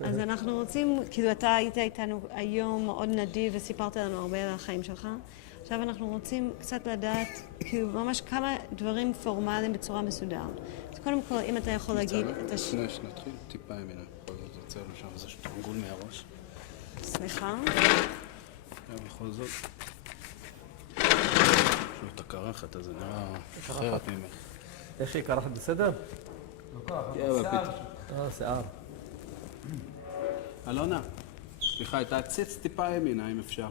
אז אנחנו רוצים, כאילו אתה היית איתנו היום מאוד נדיב וסיפרת לנו הרבה על החיים שלך. עכשיו אנחנו רוצים קצת לדעת, כאילו ממש כמה דברים פורמליים בצורה מסודרת. אז קודם כל, אם אתה יכול להגיד את נתחיל טיפה ימינה, בכל זאת זה יוצא לנו שם איזה שטרנגול מהראש. סליחה? בכל זאת, יש לו את הקרחת, אז זה נראה אחרת ממך. איך היא קרחת בסדר? שיער. אלונה, סליחה, תעציץ טיפה ימינה אם אפשר.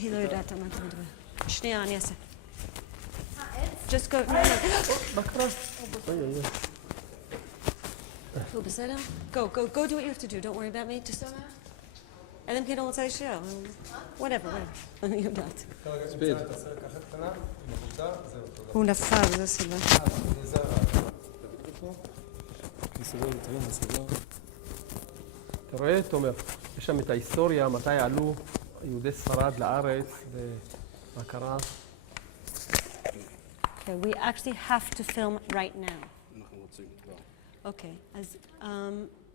היא לא יודעת מה אתה מדבר. שנייה, אני אעשה. Just go. מה קרה? הוא בסדר? Go do what you have to do. Don't worry about me. Just... אלא אם כן הוא רוצה להישאר. Whatever. אני יודעת. ספיד. הוא נפל, זו סיבה. אתה רואה, תומר, יש שם את ההיסטוריה, מתי עלו יהודי ספרד לארץ ומה קרה. Okay, we actually have to film right now. אנחנו רוצים כבר. אוקיי, אז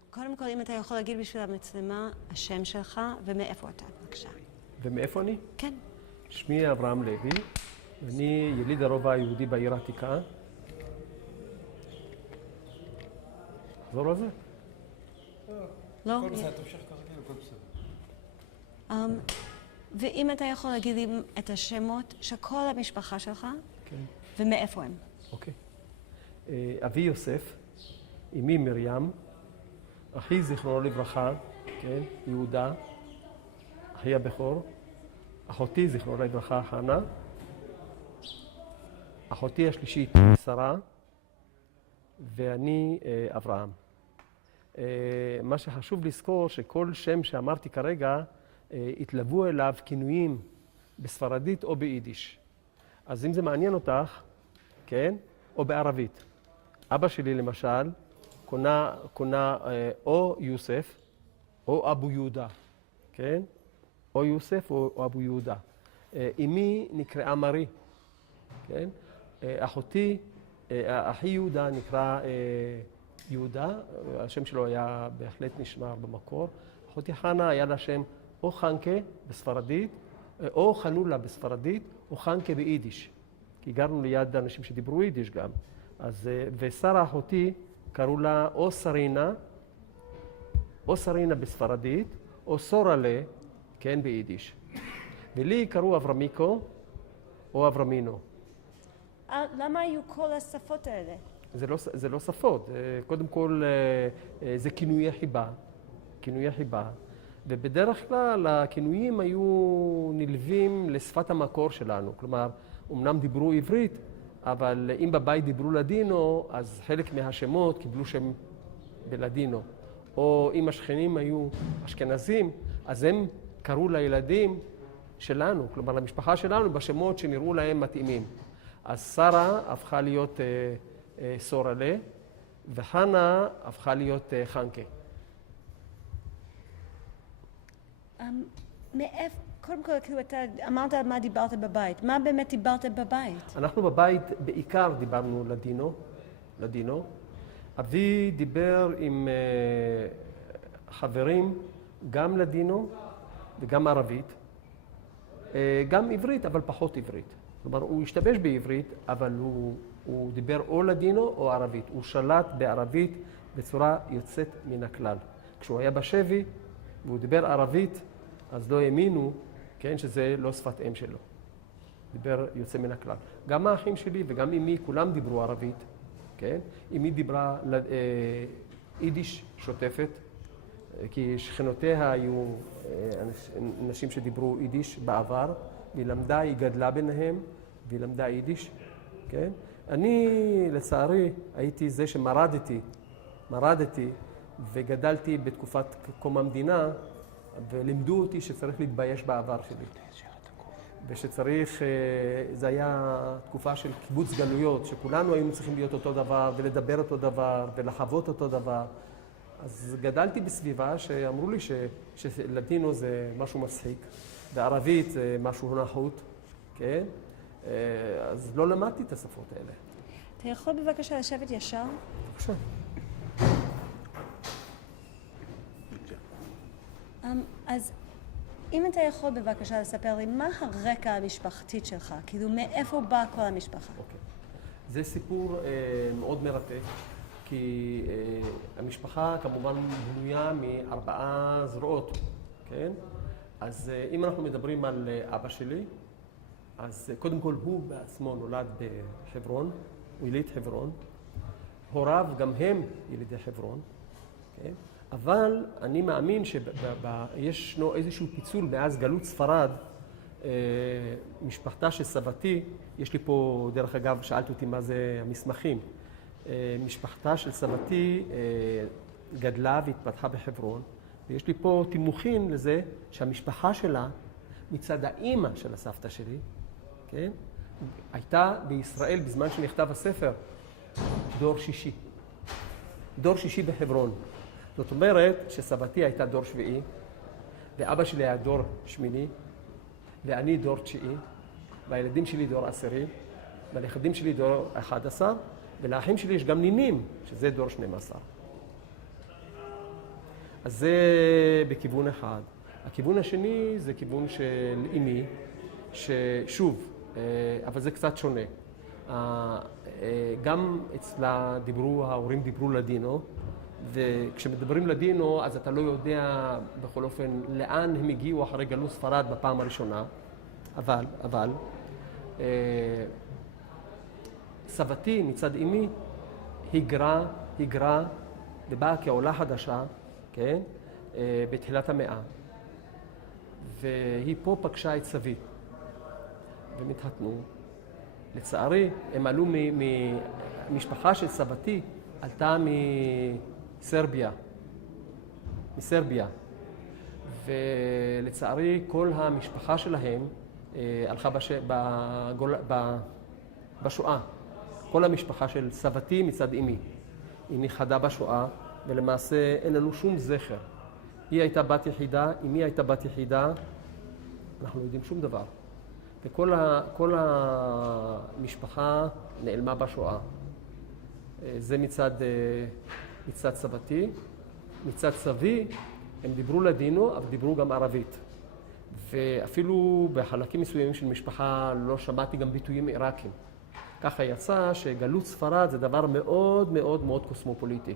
קודם כל, אם אתה יכול להגיד בשביל המצלמה, השם שלך ומאיפה אתה, בבקשה. ומאיפה אני? כן. שמי אברהם לוי, ואני יליד הרובע היהודי בעיר העתיקה. תחזור על זה? לא? הכל בסדר, תמשיך כרגיל, הכל בסדר. ואם אתה יכול להגיד לי את השמות של כל המשפחה שלך, כן. ומאיפה הם? אוקיי. אבי יוסף, אמי מרים, אחי זיכרונו לברכה, כן, יהודה, אחי הבכור, אחותי זיכרונו לברכה, חנה, אחותי השלישית, שרה, ואני אברהם. מה שחשוב לזכור שכל שם שאמרתי כרגע, התלוו אליו כינויים בספרדית או ביידיש. אז אם זה מעניין אותך, כן, או בערבית. אבא שלי למשל, קונה או יוסף או אבו יהודה, כן? או יוסף או אבו יהודה. אמי נקראה מרי, כן? אחי יהודה נקרא יהודה, השם שלו היה בהחלט נשמר במקור. אחותי חנה היה לה שם או חנקה בספרדית, או חנולה בספרדית, או חנקה ביידיש. כי גרנו ליד אנשים שדיברו יידיש גם. ושרה אחותי קראו לה או סרינה בספרדית, או סורלה, כן, ביידיש. ולי קראו אברמיקו או אברמינו. למה היו כל השפות האלה? זה לא שפות, קודם כל זה כינויי חיבה. ובדרך כלל הכינויים היו נלווים לשפת המקור שלנו. כלומר, אמנם דיברו עברית, אבל אם בבית דיברו לדינו, אז חלק מהשמות קיבלו שם בלדינו. או אם השכנים היו אשכנזים, אז הם קראו לילדים שלנו, כלומר למשפחה שלנו, בשמות שנראו להם מתאימים. אז שרה הפכה להיות סורלה, וחנה הפכה להיות חנקה. קודם כל, אתה אמרת מה דיברת בבית. מה באמת דיברת בבית? אנחנו בבית בעיקר דיברנו לדינו. אבי דיבר עם חברים גם לדינו וגם ערבית. גם עברית, אבל פחות עברית. כלומר, הוא השתמש בעברית, אבל הוא דיבר או לדינו או ערבית. הוא שלט בערבית בצורה יוצאת מן הכלל. כשהוא היה בשבי והוא דיבר ערבית, אז לא האמינו, כן, שזה לא שפת אם שלו. דיבר יוצא מן הכלל. גם האחים שלי וגם אמי, כולם דיברו ערבית, כן? אמי דיברה יידיש שוטפת, כי שכנותיה היו אנשים שדיברו יידיש בעבר, היא גדלה ביניהם, והיא למדה יידיש, כן? אני, לצערי, הייתי זה שמרדתי וגדלתי בתקופת קום המדינה, ולימדו אותי שצריך להתבייש בעבר שלי. ושצריך, זה היה תקופה של קיבוץ גלויות, שכולנו היינו צריכים להיות אותו דבר, ולדבר אותו דבר, ולחוות אותו דבר. אז גדלתי בסביבה שאמרו לי שלדינו זה משהו מצחיק, וערבית זה משהו נחות, כן? אז לא למדתי את השפות האלה. אתה יכול בבקשה לשבת ישר? בבקשה. אז אם אתה יכול בבקשה לספר לי, מה הרקע המשפחתית שלך? כאילו, מאיפה באה כל המשפחה? אוקיי. זה סיפור מאוד מרתק, כי המשפחה כמובן בנויה מארבעה זרועות, כן? אז אם אנחנו מדברים על אבא שלי, אז קודם כל הוא בעצמו נולד בחברון, הוא יליד חברון. הוריו גם הם ילידי חברון, כן? אבל אני מאמין שישנו איזשהו פיצול מאז גלות ספרד, משפחתה של סבתי, יש לי פה, דרך אגב, שאלת אותי מה זה המסמכים. משפחתה של סבתי גדלה והתפתחה בחברון, ויש לי פה תימוכין לזה שהמשפחה שלה, מצד האימא של הסבתא שלי, כן? הייתה בישראל בזמן שנכתב הספר דור שישי. דור שישי בחברון. זאת אומרת שסבתי הייתה דור שביעי, ואבא שלי היה דור שמיני, ואני דור תשיעי, והילדים שלי דור עשירי, והנכדים שלי דור 11, ולאחים שלי יש גם נינים, שזה דור 12. אז זה בכיוון אחד. הכיוון השני זה כיוון של אמי, ששוב, אבל זה קצת שונה. גם אצלה ההורים דיברו לדינו, וכשמדברים לדינו, אז אתה לא יודע בכל אופן לאן הם הגיעו אחרי גלות ספרד בפעם הראשונה. אבל, סבתי מצד אמי היגרה ובאה כעולה חדשה, כן? בתחילת המאה. והיא פה פגשה את סבי, והם התחתנו. לצערי, הם עלו משפחה של סבתי, עלתה מסרביה. ולצערי, כל המשפחה שלהם הלכה בשואה. כל המשפחה של סבתי מצד אמי. היא נכחדה בשואה, ולמעשה אין לנו שום זכר. היא הייתה בת יחידה, אמי הייתה בת יחידה, אנחנו לא יודעים שום דבר. וכל המשפחה נעלמה בשואה. זה מצד סבתי. מצד סבי, הם דיברו לדינו, אבל דיברו גם ערבית. ואפילו בחלקים מסוימים של משפחה לא שמעתי גם ביטויים עיראקים. ככה יצא שגלות ספרד זה דבר מאוד מאוד מאוד קוסמופוליטי.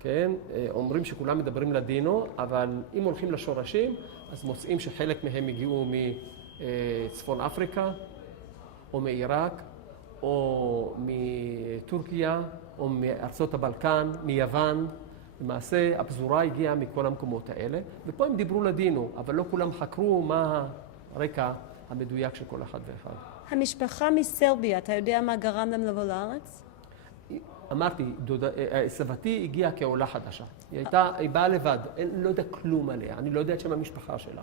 כן? אומרים שכולם מדברים לדינו, אבל אם הולכים לשורשים, אז מוצאים שחלק מהם הגיעו מצפון אפריקה, או מעיראק, או מטורקיה, או מארצות הבלקן, מיוון. למעשה, הפזורה הגיעה מכל המקומות האלה, ופה הם דיברו לדינו, אבל לא כולם חקרו מה הרקע המדויק של כל אחד ואחד. המשפחה מסרביה, אתה יודע מה גרם להם לבוא לארץ? אמרתי, סבתי הגיעה כעולה חדשה. היא באה לבד, לא יודע כלום עליה, אני לא יודע את שם המשפחה שלה.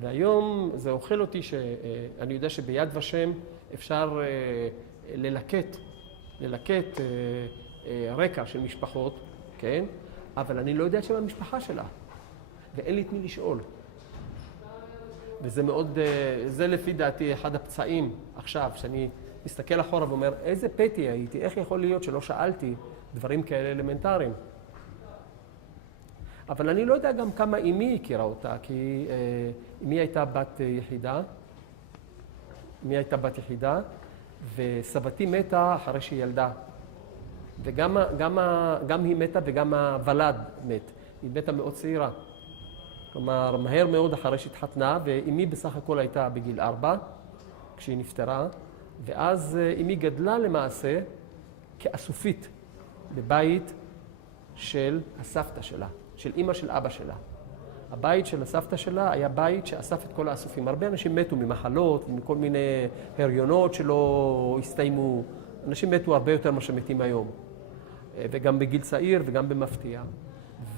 והיום זה אוכל אותי שאני יודע שביד ושם אפשר ללקט רקע של משפחות, כן? אבל אני לא יודע את שם המשפחה שלה, ואין לי את מי לשאול. וזה מאוד, זה לפי דעתי אחד הפצעים עכשיו, שאני מסתכל אחורה ואומר, איזה פתי הייתי, איך יכול להיות שלא שאלתי דברים כאלה אלמנטריים? אבל אני לא יודע גם כמה אמי הכירה אותה, כי אמי הייתה בת יחידה, וסבתי מתה אחרי שהיא ילדה. וגם היא מתה וגם הוולד מת. היא מתה מאוד צעירה. כלומר, מהר מאוד אחרי שהתחתנה, ואמי בסך הכל הייתה בגיל 4, כשהיא נפטרה, ואז אמי גדלה למעשה כאסופית בבית של הסבתא שלה, של אמא של אבא שלה. הבית של הסבתא שלה היה בית שאסף את כל האסופים. הרבה אנשים מתו ממחלות ומכל מיני הריונות שלא הסתיימו. אנשים מתו הרבה יותר ממה שמתים היום. וגם בגיל צעיר וגם במפתיע.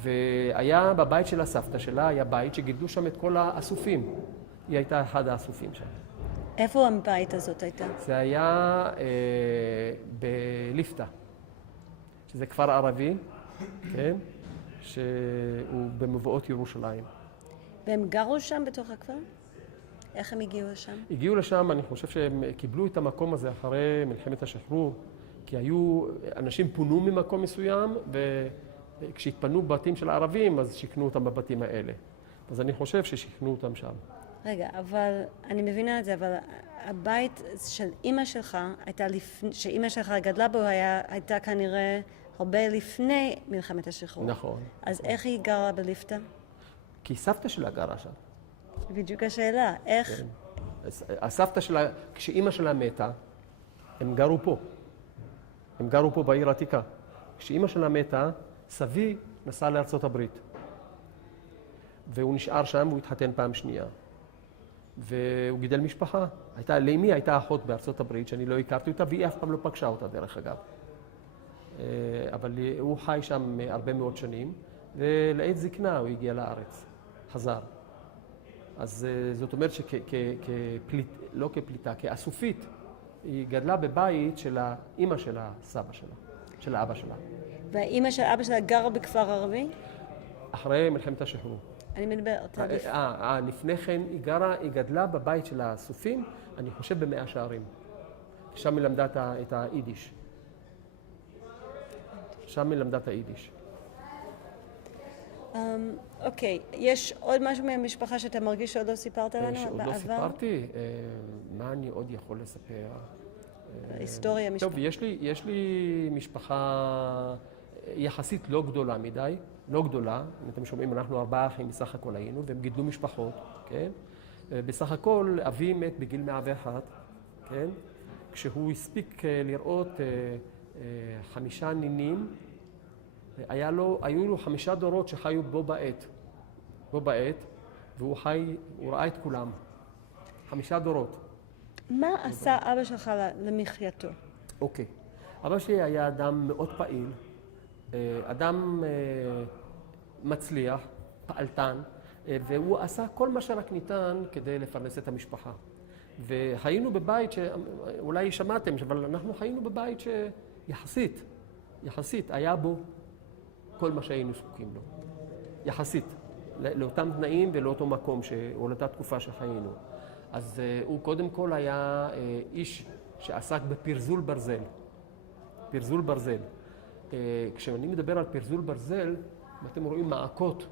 והיה בבית של הסבתא שלה, היה בית שגידלו שם את כל האסופים. היא הייתה אחד האסופים שם. איפה הבית הזאת הייתה? זה היה בליפתא, שזה כפר ערבי, כן? שהוא במבואות ירושלים. והם גרו שם בתוך הכפר? איך הם הגיעו לשם? הגיעו לשם, אני חושב שהם קיבלו את המקום הזה אחרי מלחמת השחרור, כי אנשים פונו ממקום מסוים, וכשהתפנו בתים של הערבים, אז שיכנו אותם בבתים האלה. אז אני חושב ששיכנו אותם שם. רגע, אבל אני מבינה את זה, אבל הבית של אימא שלך, שאימא שלך גדלה בו, הייתה כנראה הרבה לפני מלחמת השחרור. נכון. אז איך היא גרה בליפתא? כי סבתא שלה גרה שם. בדיוק השאלה, איך? כן. הסבתא שלה, כשאימא שלה מתה, הם גרו פה. הם גרו פה בעיר העתיקה. כשאימא שלה מתה, סבי נסע לארצות הברית. והוא נשאר שם, והוא התחתן פעם שנייה. והוא גידל משפחה. לאמי הייתה אחות בארצות הברית, שאני לא הכרתי אותה, והיא אף פעם לא פגשה אותה, דרך אגב. אבל הוא חי שם הרבה מאוד שנים, ולעת זקנה הוא הגיע לארץ, חזר. אז זאת אומרת לא כפליטה, כאסופית, היא גדלה בבית של האמא של הסבא שלה, של האבא שלה. והאמא של אבא שלה גרה בכפר ערבי? אחרי מלחמת השחרור. אני מדברת. לפני כן היא גדלה בבית של האסופים, אני חושב במאה שערים. שם היא למדה את היידיש. שם היא למדה את היידיש. אוקיי, יש עוד משהו מהמשפחה שאתה מרגיש שעוד לא סיפרת לנו? שעוד לא סיפרתי? מה אני עוד יכול לספר? היסטוריה משפחה. טוב, יש לי משפחה יחסית לא גדולה מדי, לא גדולה. אם אתם שומעים, אנחנו 4 אחים בסך הכל היינו, והם גידלו משפחות, כן? בסך הכל אבי מת בגיל 101, כן? כשהוא הספיק לראות 5 נינים, היו לו 5 דורות שחיו בו בעת, והוא ראה את כולם. 5 דורות. מה עשה אבא שלך למחייתו? אוקיי. אבא שלי היה אדם מאוד פעיל, אדם מצליח, פעלתן, והוא עשה כל מה שרק ניתן כדי לפרנס את המשפחה. והיינו בבית אולי שמעתם, אבל אנחנו חיינו בבית יחסית, היה בו כל מה שהיינו זקוקים לו. יחסית, לאותם תנאים ולאותו מקום, או לאותה תקופה שחיינו. אז הוא קודם כל היה איש שעסק בפרזול ברזל. פרזול ברזל. כשאני מדבר על פרזול ברזל, אתם רואים מעקות,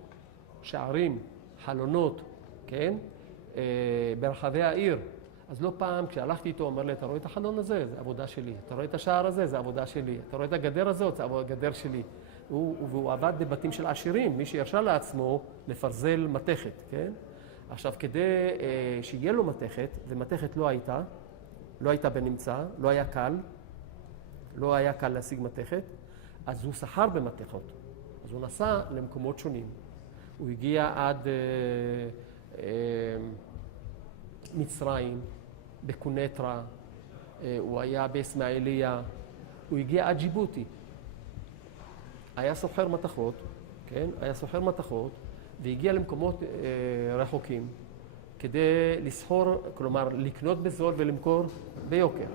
שערים, חלונות, כן? ברחבי העיר. אז לא פעם כשהלכתי איתו, הוא אומר לי, אתה רואה את החלון הזה? זה עבודה שלי. אתה רואה את השער הזה? זה עבודה שלי. אתה רואה את הגדר הזאת? זה הגדר שלי. והוא עבד בבתים של עשירים, מי שירשה לעצמו לפרזל מתכת, כן? עכשיו, כדי שיהיה לו מתכת, ומתכת לא הייתה בנמצא, לא היה קל להשיג מתכת, אז הוא סחר במתכות. אז הוא נסע למקומות שונים. הוא הגיע עד מצרים, בקונטרה, הוא היה באסמאעיליה, הוא הגיע עד ג'יבוטי. היה סוחר מתכות, כן? היה סוחר מתכות, והגיע למקומות רחוקים, כדי לסחור, כלומר, לקנות בזול ולמכור ביוקר.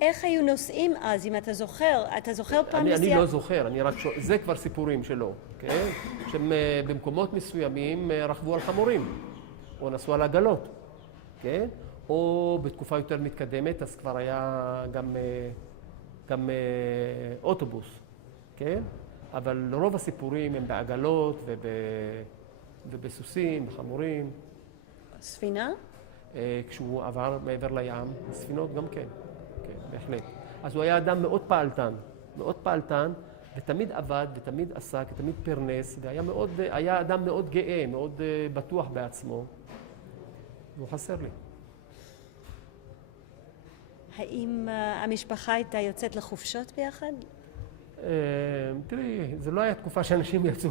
איך היו נוסעים אז, אם אתה זוכר? אתה זוכר פעם אני לא זוכר, זה כבר סיפורים שלו, כן? שהם במקומות מסוימים רכבו על חמורים, או נסעו על עגלות, כן? או בתקופה יותר מתקדמת, אז כבר היה גם אוטובוס, כן? אבל רוב הסיפורים הם בעגלות ובסוסים, בחמורים. ספינה? כשהוא עבר מעבר לים, ספינות גם כן, בהחלט. אז הוא היה אדם מאוד פעלתן, ותמיד עבד, ותמיד עסק, ותמיד פרנס, והיה אדם מאוד גאה, מאוד בטוח בעצמו, והוא חסר לי. האם המשפחה הייתה יוצאת לחופשות ביחד? תראי, זו לא הייתה תקופה שאנשים יצאו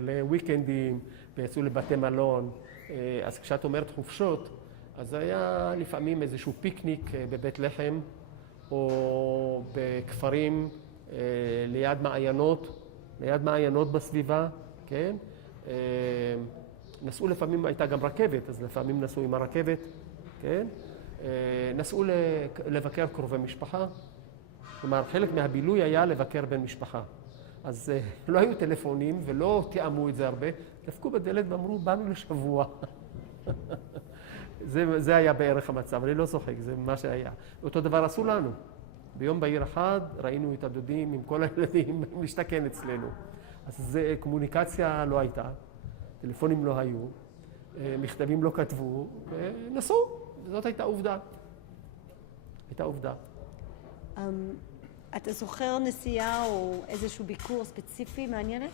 לוויקנדים ויצאו לבתי מלון. אז כשאת אומרת חופשות, אז היה לפעמים איזשהו פיקניק בבית לחם, או בכפרים ליד מעיינות בסביבה, כן? נסעו לפעמים, הייתה גם רכבת, אז לפעמים נסעו עם הרכבת, כן? נסעו לבקר קרובי משפחה. כלומר, חלק מהבילוי היה לבקר בן משפחה. אז לא היו טלפונים ולא תיאמו את זה הרבה. דפקו בדלת ואמרו, באנו לשבוע. זה היה בערך המצב, אני לא צוחק, זה מה שהיה. אותו דבר עשו לנו. ביום בהיר אחד ראינו את הדודים עם כל הילדים משתכן אצלנו. אז קומוניקציה לא הייתה. טלפונים לא היו, מכתבים לא כתבו, ונסעו, וזאת הייתה עובדה. הייתה עובדה. אתה זוכר נסיעה או איזשהו ביקור ספציפי מעניינת?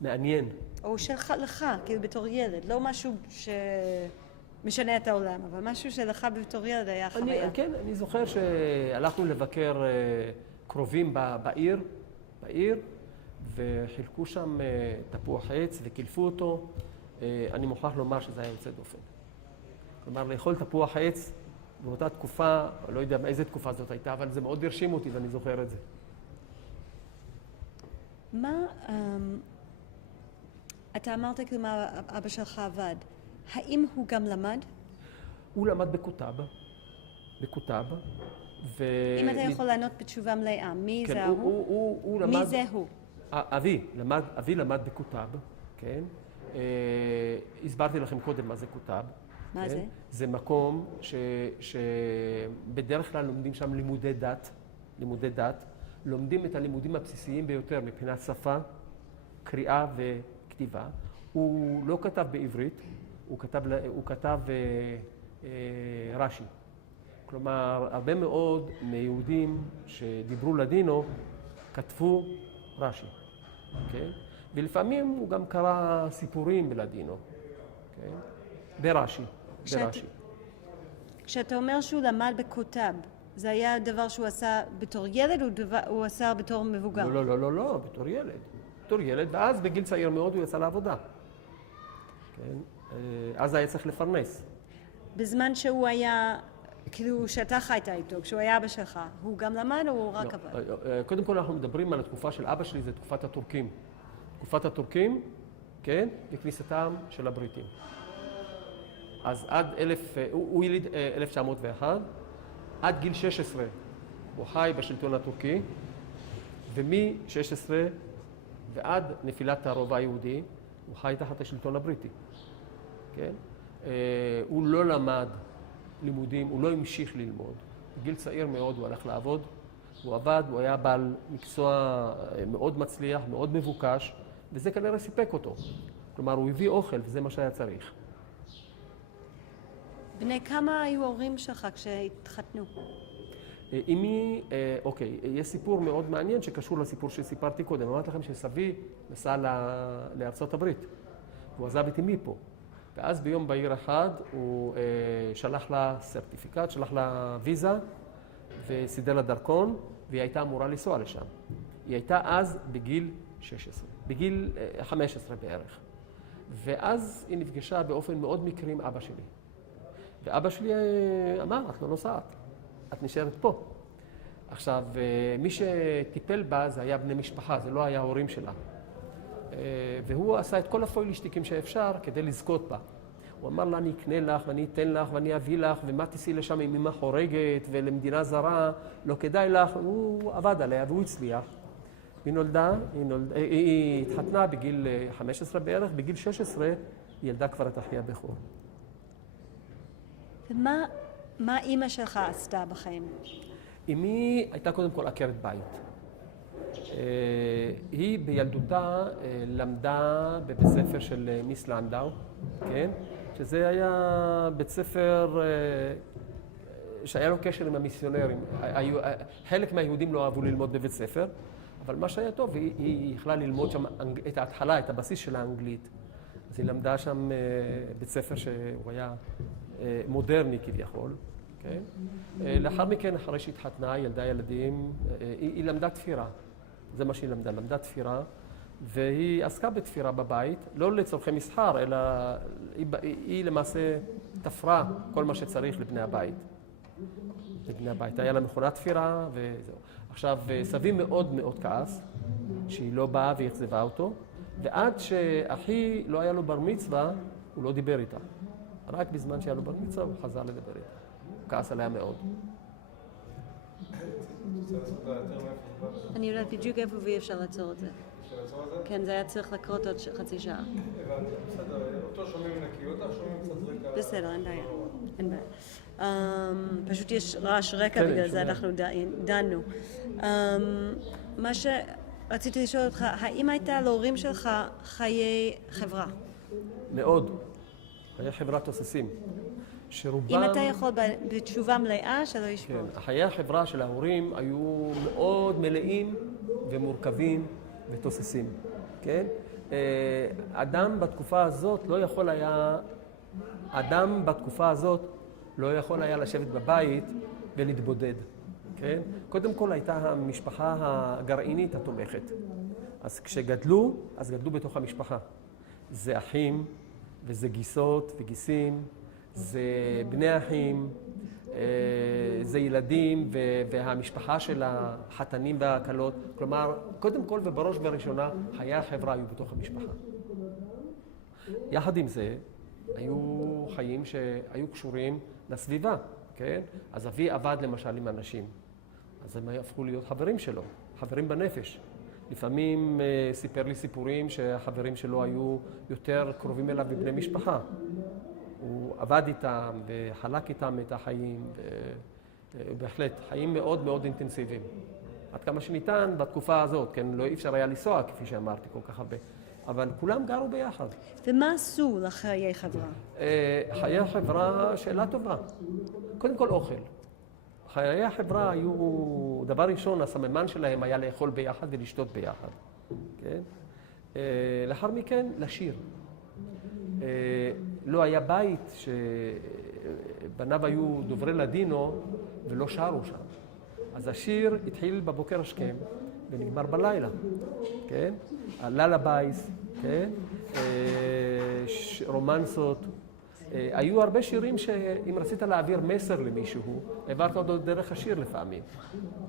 מעניין. או שלך, לך, כאילו בתור ילד, לא משהו שמשנה את העולם, אבל משהו שלך בתור ילד היה חוויה. כן, אני זוכר שהלכנו לבקר קרובים בעיר, וחילקו שם תפוח עץ וקילפו אותו. אני מוכרח לומר שזה היה יוצא דופן. כלומר, לאכול תפוח עץ באותה תקופה, לא יודע באיזה תקופה זאת הייתה, אבל זה מאוד הרשים אותי ואני זוכר את זה. מה, אתה אמרת כאילו מה אבא שלך עבד. האם הוא גם למד? הוא למד בקוטב. אם אתה יכול לענות בתשובה מלאה, מי כן, זה הוא? למד, מי זה הוא? אבי למד בקוטב, כן? הסברתי לכם קודם מה זה קוטב. מה כן? זה? זה מקום שבדרך כלל לומדים שם לימודי דת, לומדים את הלימודים הבסיסיים ביותר מבחינת שפה, קריאה וכתיבה. הוא לא כתב בעברית, הוא כתב רש"י. כלומר, הרבה מאוד מיהודים שדיברו לדינו כתבו רש"י, okay? ולפעמים הוא גם קרא סיפורים בלדינו, okay? ברש"י. כשאתה אומר שהוא למד בקוטב, זה היה דבר שהוא עשה בתור ילד או הוא עשה בתור מבוגר? לא, בתור ילד, ואז בגיל צעיר מאוד הוא יצא לעבודה. כן? אז היה צריך לפרנס. בזמן שהוא היה, כאילו שאתה חיית איתו, כשהוא היה אבא שלך, הוא גם למד או הוא רק עבד? קודם כל אנחנו מדברים על התקופה של אבא שלי, זה תקופת הטורקים. תקופת הטורקים, כן, לכניסתם של הבריטים. אז הוא יליד 1901, עד גיל 16 הוא חי בשלטון הטורקי, ומ-16 ועד נפילת הרובע היהודי, הוא חי תחת השלטון הבריטי. כן? הוא לא למד לימודים, הוא לא המשיך ללמוד. בגיל צעיר מאוד הוא הלך לעבוד, הוא עבד, הוא היה בעל מקצוע מאוד מצליח, מאוד מבוקש, וזה כנראה סיפק אותו. כלומר, הוא הביא אוכל, וזה מה שהיה צריך. בני כמה היו ההורים שלך כשהתחתנו? אמי, אוקיי, יש סיפור מאוד מעניין שקשור לסיפור שסיפרתי קודם. אמרתי לכם שסבי נסע לארצות הברית, והוא עזב את אמי פה. ואז ביום בהיר אחד הוא שלח לה סרטיפיקט, שלח לה ויזה וסידר לה דרכון, והיא הייתה אמורה לנסוע לשם. היא הייתה אז בגיל 16, בגיל 15 בערך. ואז היא נפגשה באופן מאוד מקרי עם אבא שלי. ואבא שלי אמר, את לא נוסעת, את נשארת פה. עכשיו, מי שטיפל בה זה היה בני משפחה, זה לא היה ההורים שלה. והוא עשה את כל הפוילשטיקים שאפשר כדי לזכות בה. הוא אמר לה, אני אקנה לך ואני אתן לך ואני אביא לך, ומה תיסעי לשם עם אמא חורגת ולמדינה זרה, לא כדאי לך. הוא עבד עליה והוא הצליח. היא התחתנה בגיל 15 בערך, בגיל 16 היא ילדה כבר את אחיה הבכור. ומה אימא שלך עשתה בחיים? אמי הייתה קודם כל עקרת בית. היא בילדותה למדה בבית ספר של מיס לנדאו, כן? שזה היה בית ספר שהיה לו קשר עם המיסיונרים. חלק מהיהודים לא אהבו ללמוד בבית ספר, אבל מה שהיה טוב, היא יכלה ללמוד שם את ההתחלה, את הבסיס של האנגלית. אז היא למדה שם בית ספר שהוא היה מודרני כביכול, כן? לאחר מכן, אחרי שהתחתנה, ילדה ילדים, היא למדה תפירה. זה מה שהיא למדה תפירה, והיא עסקה בתפירה בבית, לא לצורכי מסחר, אלא היא למעשה תפרה כל מה שצריך לבני הבית. היה לה מכונת תפירה וזהו. עכשיו, סבי מאוד מאוד כעס, שהיא לא באה והחזבה אותו, ועד שאחי לא היה לו בר מצווה, הוא לא דיבר איתה. רק בזמן שהיה לו בר מצווה, הוא חזר לדבר איתה. הוא כעס עליה מאוד. אני יודעת בדיוק איפה ואי אפשר לעצור את זה. כן, זה היה צריך לקרות עוד חצי שעה. הבנתי, בסדר, אותו שומעים נקי, אותך שומעים קצת רקע. בסדר, אין בעיה. פשוט יש רעש רקע, בגלל זה אנחנו דנו. מה שרציתי לשאול אותך, האם הייתה להורים שלך חיי חברה? מאוד. חיי חברה תוססים. שרובם... אם אתה יכול בתשובה מלאה, שלא ישבור. כן, חיי החברה של ההורים היו מאוד מלאים ומורכבים ותוססים, כן? אדם בתקופה הזאת לא יכול היה לשבת בבית ולהתבודד, כן? קודם כל הייתה המשפחה הגרעינית התומכת. אז כשגדלו, אז גדלו בתוך המשפחה. זה אחים, וזה גיסות וגיסים, זה בני אחים, זה ילדים והמשפחה של החתנים והכלות. כלומר, קודם כל ובראש ובראשונה, חיי החברה היו בתוך המשפחה. יחד עם זה, היו חיים שהיו קשורים לסביבה, כן? אז אבי עבד למשל עם אנשים, אז הם הפכו להיות חברים שלו, חברים בנפש. לפעמים סיפר לי סיפורים שהחברים שלו היו יותר קרובים אליו מבני משפחה. הוא עבד איתם וחלק איתם את החיים, ובהחלט, חיים מאוד מאוד אינטנסיביים. עד כמה שניתן בתקופה הזאת, כן, לא אי אפשר היה לנסוע, כפי שאמרתי, כל כך הרבה. אבל כולם גרו ביחד. ומה עשו לחיי חברה? חיי החברה, שאלה טובה. קודם כל אוכל. חיי החברה היו, דבר ראשון, הסממן שלהם היה לאכול ביחד ולשתות ביחד. כן? לאחר מכן, לשיר. לא היה בית שבניו היו דוברי לדינו ולא שרו שם. אז השיר התחיל בבוקר השכם ונגמר בלילה, כן? הללבייס, כן? רומנסות. היו הרבה שירים שאם רצית להעביר מסר למישהו, העברת אותו דרך השיר לפעמים,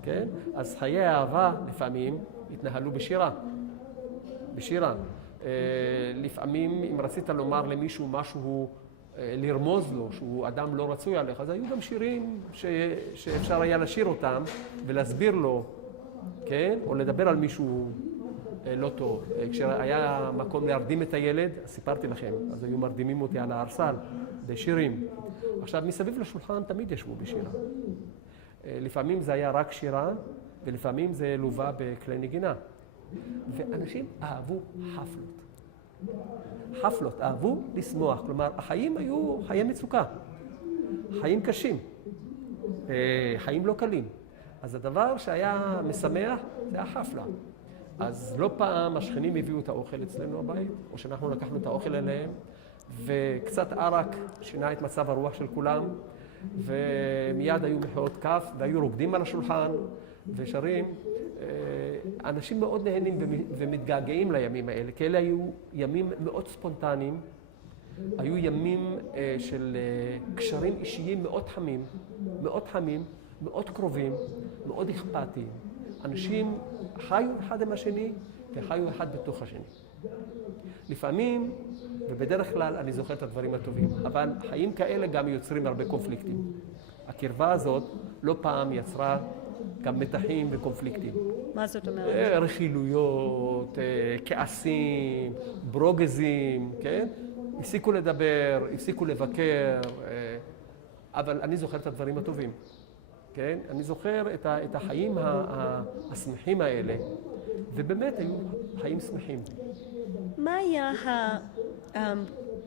כן? אז חיי האהבה לפעמים התנהלו בשירה. לפעמים אם רצית לומר למישהו משהו, לרמוז לו שהוא אדם לא רצוי עליך, אז היו גם שירים שאפשר היה לשיר אותם ולהסביר לו, כן? או לדבר על מישהו לא טוב. כשהיה מקום להרדים את הילד, סיפרתי לכם, אז היו מרדימים אותי על הארסל בשירים. עכשיו, מסביב לשולחן תמיד ישבו בשירה. לפעמים זה היה רק שירה, ולפעמים זה לובה בכלי נגינה. ואנשים אהבו חפלות, אהבו לשמוח. כלומר, החיים היו חיי מצוקה, חיים קשים, חיים לא קלים. אז הדבר שהיה משמח זה החפלה. אז לא פעם השכנים הביאו את האוכל אצלנו הבית, או שאנחנו לקחנו את האוכל אליהם, וקצת ערק שינה את מצב הרוח של כולם, ומיד היו מחיאות כף, והיו רוקדים על השולחן, ושרים. אנשים מאוד נהנים ומתגעגעים לימים האלה, כי אלה היו ימים מאוד ספונטניים, היו ימים של קשרים אישיים מאוד חמים, מאוד קרובים, מאוד אכפתיים. אנשים חיו אחד עם השני וחיו אחד בתוך השני. לפעמים, ובדרך כלל אני זוכר את הדברים הטובים, אבל חיים כאלה גם יוצרים הרבה קונפליקטים. הקרבה הזאת לא פעם יצרה גם מתחים וקונפליקטים. מה זאת אומרת? רכילויות, כעסים, ברוגזים, כן? הפסיקו לדבר, הפסיקו לבקר, אבל אני זוכר את הדברים הטובים. כן? אני זוכר את החיים השמחים האלה, ובאמת היו חיים שמחים. מה היה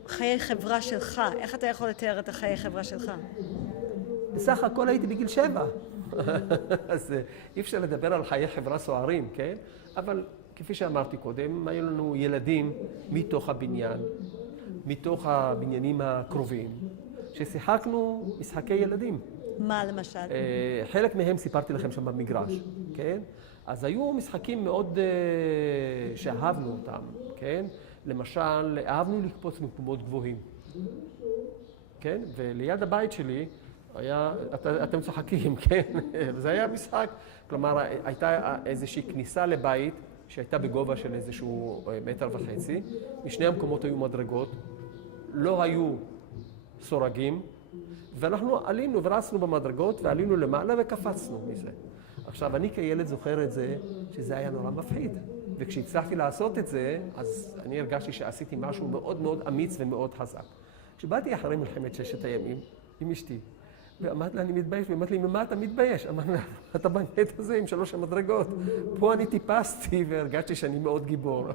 חיי חברה שלך? איך אתה יכול לתאר את החיי חברה שלך? בסך הכל הייתי בגיל 7. אז אי אפשר לדבר על חיי חברה סוערים, כן? אבל כפי שאמרתי קודם, היו לנו ילדים מתוך הבניין, מתוך הבניינים הקרובים, ששיחקנו משחקי ילדים. מה למשל? חלק מהם סיפרתי לכם שם במגרש, כן? אז היו משחקים מאוד שאהבנו אותם, כן? למשל, אהבנו לקפוץ ממקומות גבוהים, כן? וליד הבית שלי היה, אתם צוחקים, כן? זה היה משחק, כלומר, הייתה איזושהי כניסה לבית שהייתה בגובה של איזשהו 1.5 מטר. משני המקומות היו מדרגות, לא היו סורגים, ואנחנו עלינו ורצנו במדרגות ועלינו למעלה וקפצנו מזה. עכשיו, אני כילד זוכר את זה, שזה היה נורא מפחיד. וכשהצלחתי לעשות את זה, אז אני הרגשתי שעשיתי משהו מאוד מאוד אמיץ ומאוד חזק. כשבאתי אחרי מלחמת 6 הימים עם אשתי, ואמרתי לה, אני מתבייש, ואמרתי לי, ממה אתה מתבייש? אמרתי לה, אתה בנית הזה עם 3 המדרגות. פה אני טיפסתי והרגשתי שאני מאוד גיבור.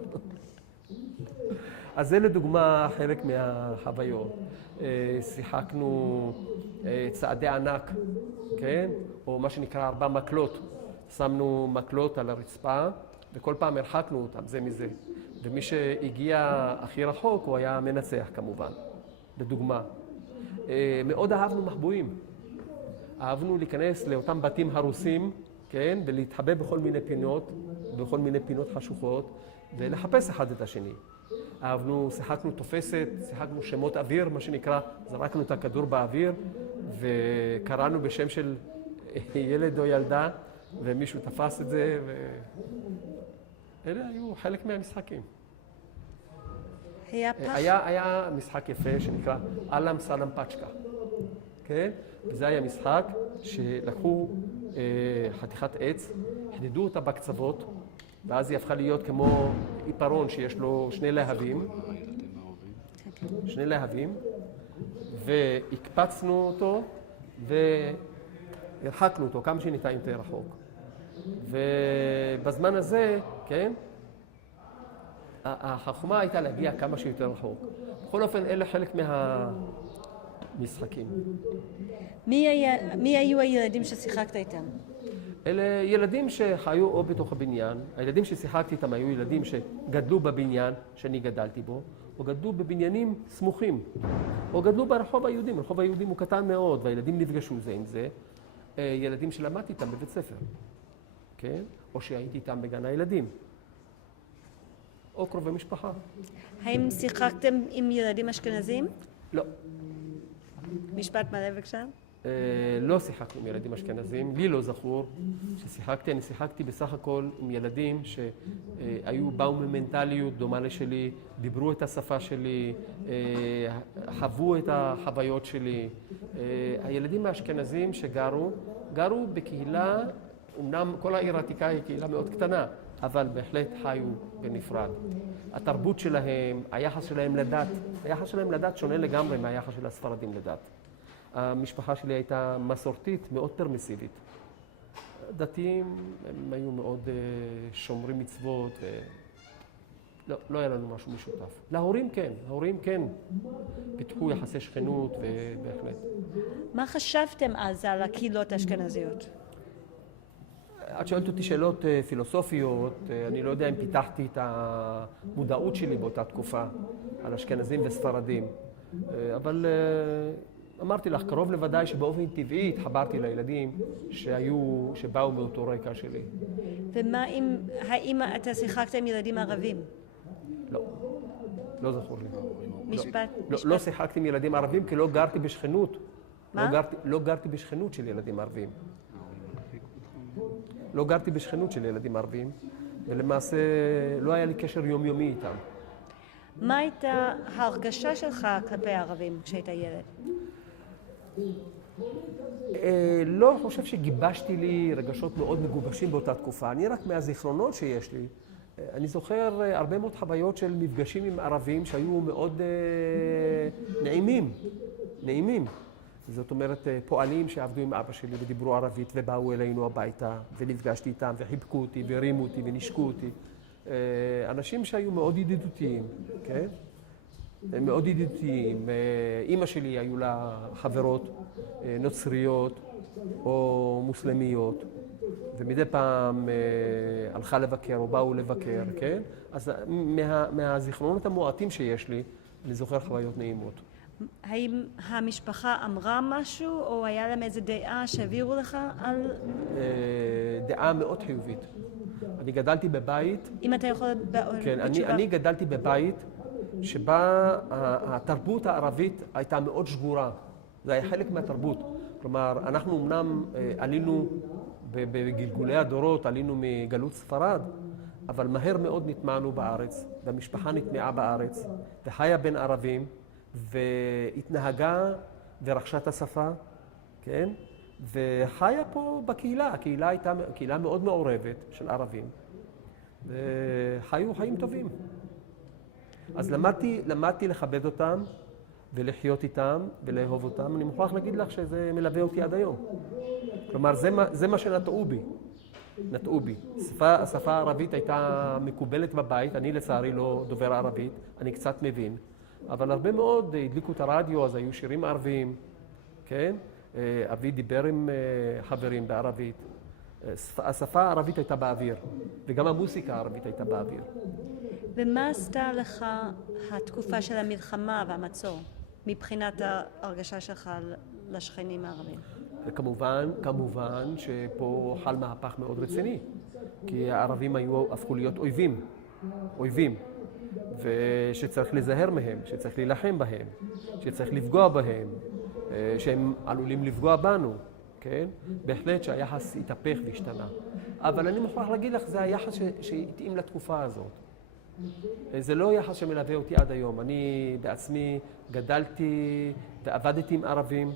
אז זה לדוגמה חלק מהחוויות. שיחקנו צעדי ענק, כן? או מה שנקרא 4 מקלות. שמנו מקלות על הרצפה, וכל פעם הרחקנו אותם זה מזה. ומי שהגיע הכי רחוק הוא היה מנצח כמובן, לדוגמה. מאוד אהבנו מחבואים. אהבנו להיכנס לאותם בתים הרוסים, כן? ולהתחבא בכל מיני פינות, בכל מיני פינות חשוכות, ולחפש אחד את השני. אהבנו, שיחקנו תופסת, שיחקנו שמות אוויר, מה שנקרא, זרקנו את הכדור באוויר, וקראנו בשם של ילד או ילדה, ומישהו תפס את זה, אלה היו חלק מהמשחקים. היה משחק יפה שנקרא אלם סלם פצ'קה, כן? וזה היה משחק שלקחו חתיכת עץ, חדדו אותה בקצוות, ואז היא הפכה להיות כמו עיפרון שיש לו 2 להבים. שני להבים, והקפצנו אותו והרחקנו אותו כמה שניתן יותר רחוק. ובזמן הזה, כן, החוכמה הייתה להגיע כמה שיותר רחוק. בכל אופן, אלה חלק מהמשחקים. מי היו הילדים ששיחקת איתם? אלה ילדים שחיו או בתוך הבניין. הילדים ששיחקתי איתם היו ילדים שגדלו בבניין שאני גדלתי בו, או גדלו בבניינים סמוכים, או גדלו ברחוב היהודים. רחוב היהודים הוא קטן מאוד, והילדים נפגשו זה עם זה. ילדים שלמדתי איתם בבית ספר, כן? או שהייתי איתם בגן הילדים, או קרובי משפחה. האם שיחקתם עם ילדים אשכנזים? לא. משפט מלא בבקשה. לא שיחקתי עם ילדים אשכנזים, לי לא זכור ששיחקתי. אני שיחקתי בסך הכל עם ילדים באו ממנטליות דומה לשלי, דיברו את השפה שלי, חוו את החוויות שלי. הילדים האשכנזים גרו בקהילה, אמנם כל העיר העתיקה היא קהילה מאוד קטנה, אבל בהחלט חיו בנפרד. התרבות שלהם, היחס שלהם לדת שונה לגמרי מהיחס של הספרדים לדת. המשפחה שלי הייתה מסורתית, מאוד פרמיסיבית. דתיים הם היו מאוד שומרים מצוות, לא היה לנו משהו משותף. להורים כן, פיתחו יחסי שכנות ובהחלט. מה חשבתם אז על הקהילות האשכנזיות? את שואלת אותי שאלות פילוסופיות, אני לא יודע אם פיתחתי את המודעות שלי באותה תקופה על אשכנזים וספרדים, אבל אמרתי לך, קרוב לוודאי שבאופן טבעי התחברתי לילדים שבאו מאותו רקע שלי. האם אתה שיחקת עם ילדים ערבים? לא זכור לי. משפט. לא שיחקתי עם ילדים ערבים כי לא גרתי בשכנות. מה? לא גרתי בשכנות של ילדים ערבים. לא גרתי בשכנות של ילדים ערבים, ולמעשה לא היה לי קשר יומיומי איתם. מה הייתה ההרגשה שלך כלפי הערבים כשהיית ילד? לא חושב שגיבשתי לי רגשות מאוד מגובשים באותה תקופה. אני רק מהזיכרונות שיש לי. אני זוכר הרבה מאוד חוויות של מפגשים עם ערבים שהיו מאוד נעימים. זאת אומרת, פועלים שעבדו עם אבא שלי ודיברו ערבית ובאו אלינו הביתה ונפגשתי איתם וחיבקו אותי והרימו אותי ונשקו אותי. אנשים שהיו מאוד ידידותיים, כן? מאוד ידידותיים. אמא שלי היו לה חברות נוצריות או מוסלמיות, ומדי פעם הלכה לבקר או באו לבקר, כן? אז מהזיכרונות המועטים שיש לי, אני זוכר חוויות נעימות. האם המשפחה אמרה משהו, או היה להם איזו דעה שהעבירו לך על... דעה מאוד חיובית. אני גדלתי בבית... אם אתה יכול... כן, אני גדלתי בבית שבה התרבות הערבית הייתה מאוד שגורה. זה היה חלק מהתרבות. כלומר, אנחנו אמנם עלינו בגלגולי הדורות, עלינו מגלות ספרד, אבל מהר מאוד נטמענו בארץ, והמשפחה נטמעה בארץ, וחיה בין ערבים, והתנהגה ורכשה את השפה, כן? וחיה פה בקהילה. הקהילה הייתה קהילה מאוד מעורבת של ערבים, וחיו חיים טובים. אז למדתי לכבד אותם ולחיות איתם ולאהוב אותם. אני מוכרח להגיד לך שזה מלווה אותי עד היום. כלומר, זה מה שנטעו בי. נטעו בי. השפה הערבית הייתה מקובלת בבית, אני לצערי לא דובר ערבית, אני קצת מבין. אבל הרבה מאוד הדליקו את הרדיו, אז היו שירים ערביים, כן? אבי דיבר עם חברים בערבית. השפה הערבית הייתה באוויר, וגם המוסיקה הערבית הייתה באוויר. ומה עשתה לך התקופה של המלחמה והמצור, מבחינת ההרגשה שלך לשכנים הערבים? כמובן שפה חל מהפך מאוד רציני, כי הערבים הפכו להיות אויבים, ושצריך להיזהר מהם, שצריך להילחם בהם, שצריך לפגוע בהם, שהם עלולים לפגוע בנו, כן? בהחלט שהיחס התהפך והשתנה. אבל אני מוכרח להגיד לך, זה היחס שהתאים לתקופה הזאת. זה לא יחס שמלווה אותי עד היום. אני בעצמי גדלתי ועבדתי עם ערבים,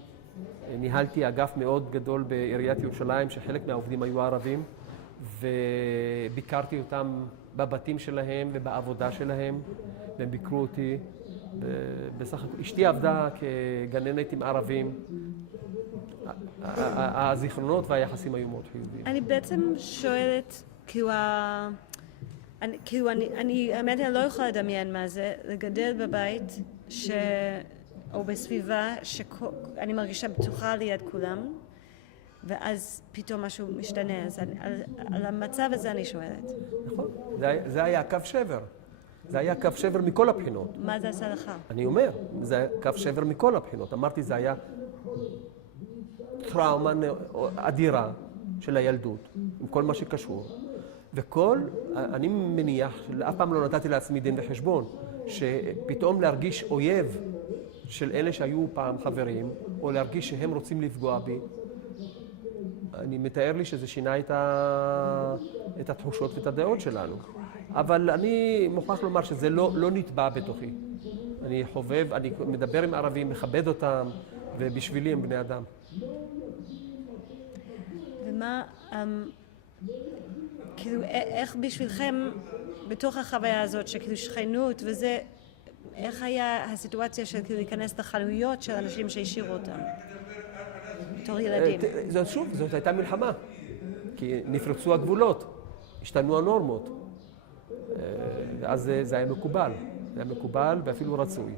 ניהלתי אגף מאוד גדול בעיריית ירושלים, שחלק מהעובדים היו ערבים, וביקרתי אותם בבתים שלהם ובעבודה שלהם, והם ביקרו אותי. בסך הכל, אשתי עבדה כגננת עם ערבים. הזיכרונות והיחסים היו מאוד חיוביים. אני בעצם שואלת, האמת אני לא יכולה לדמיין מה זה, לגדל בבית או בסביבה שאני מרגישה בטוחה ליד כולם, ואז פתאום משהו משתנה. אז על המצב הזה אני שואלת. נכון, זה היה קו שבר. זה היה קו שבר מכל הבחינות. מה זה עשה לך? אני אומר, זה היה קו שבר מכל הבחינות. אמרתי, זה היה טראומה אדירה של הילדות, עם כל מה שקשור. אני מניח, אף פעם לא נתתי לעצמי דין וחשבון, שפתאום להרגיש אויב של אלה שהיו פעם חברים, או להרגיש שהם רוצים לפגוע בי, אני מתאר לי שזה שינה את התחושות ואת הדעות שלנו. אבל אני מוכרח לומר שזה לא נטבע בתוכי. אני חובב, אני מדבר עם ערבים, מכבד אותם, ובשבילי הם בני אדם. ומה, כאילו, איך בשבילכם, בתוך החוויה הזאת, שכאילו שכנות וזה, איך היה הסיטואציה של כאילו להיכנס לחנויות של אנשים שהשאירו אותם, בתור ילדים? זאת הייתה מלחמה, כי נפרצו הגבולות, השתנו הנורמות. אז זה היה מקובל, ואפילו רצוי.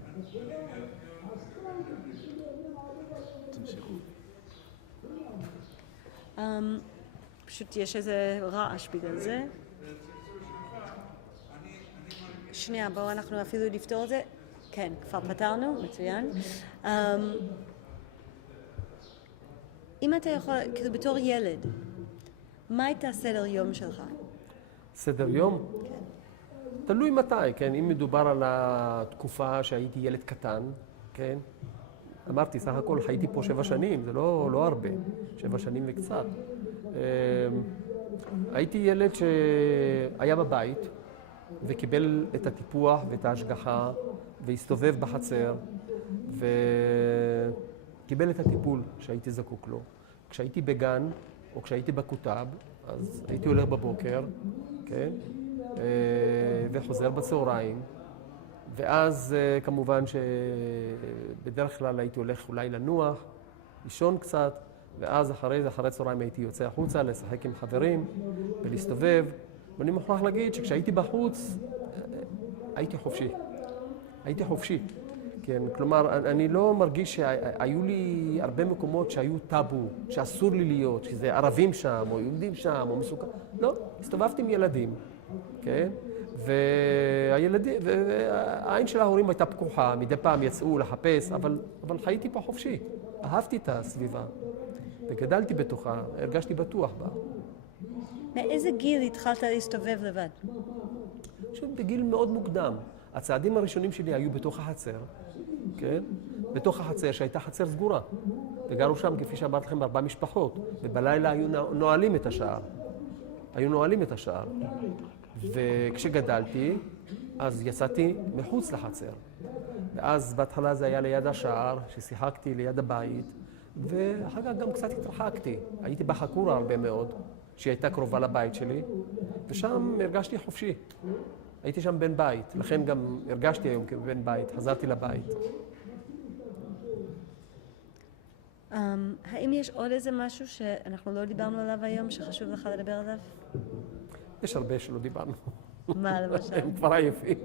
פשוט יש איזה רעש בגלל זה. שנייה, בואו אנחנו אפילו נפתור את זה. כן, כבר פתרנו, מצוין. אם אתה יכול, כאילו בתור ילד, מה הייתה סדר יום שלך? סדר יום? כן. תלוי מתי, כן? אם מדובר על התקופה שהייתי ילד קטן, כן? אמרתי, סך הכל חייתי פה 7 שנים, זה לא הרבה, 7 שנים וקצת. הייתי ילד שהיה בבית וקיבל את הטיפוח ואת ההשגחה והסתובב בחצר וקיבל את הטיפול שהייתי זקוק לו. כשהייתי בגן או כשהייתי בכותב, אז הייתי הולך בבוקר, כן? וחוזר בצהריים, ואז כמובן שבדרך כלל הייתי הולך אולי לנוח, לישון קצת, ואז אחרי צהריים הייתי יוצא החוצה לשחק עם חברים ולהסתובב. ואני מוכרח להגיד שכשהייתי בחוץ הייתי חופשי. כן, כלומר, אני לא מרגיש שהיו לי הרבה מקומות שהיו טאבו, שאסור לי להיות, שזה ערבים שם או יהודים שם או מסוכן. לא, הסתובבתי עם ילדים, כן? והעין של ההורים הייתה פקוחה, מדי פעם יצאו לחפש, אבל חייתי פה חופשי. אהבתי את הסביבה, וגדלתי בתוכה, הרגשתי בטוח בה. מאיזה גיל התחלת להסתובב לבד? שוב, בגיל מאוד מוקדם. הצעדים הראשונים שלי היו בתוך החצר, כן? בתוך החצר, שהייתה חצר סגורה. וגרו שם, כפי שאמרתי לכם, 4 משפחות, ובלילה היו נועלים את השער. וכשגדלתי, אז יצאתי מחוץ לחצר. ואז בהתחלה זה היה ליד השער, ששיחקתי ליד הבית, ואחר כך גם קצת התרחקתי. הייתי בחקורה הרבה מאוד, שהיא הייתה קרובה לבית שלי, ושם הרגשתי חופשי. הייתי שם בן בית, לכן גם הרגשתי היום כבן בית, חזרתי לבית. האם יש עוד איזה משהו שאנחנו לא דיברנו עליו היום, שחשוב לך לדבר עליו? יש הרבה שלא דיברנו. מה למשל? הם כבר עייפים.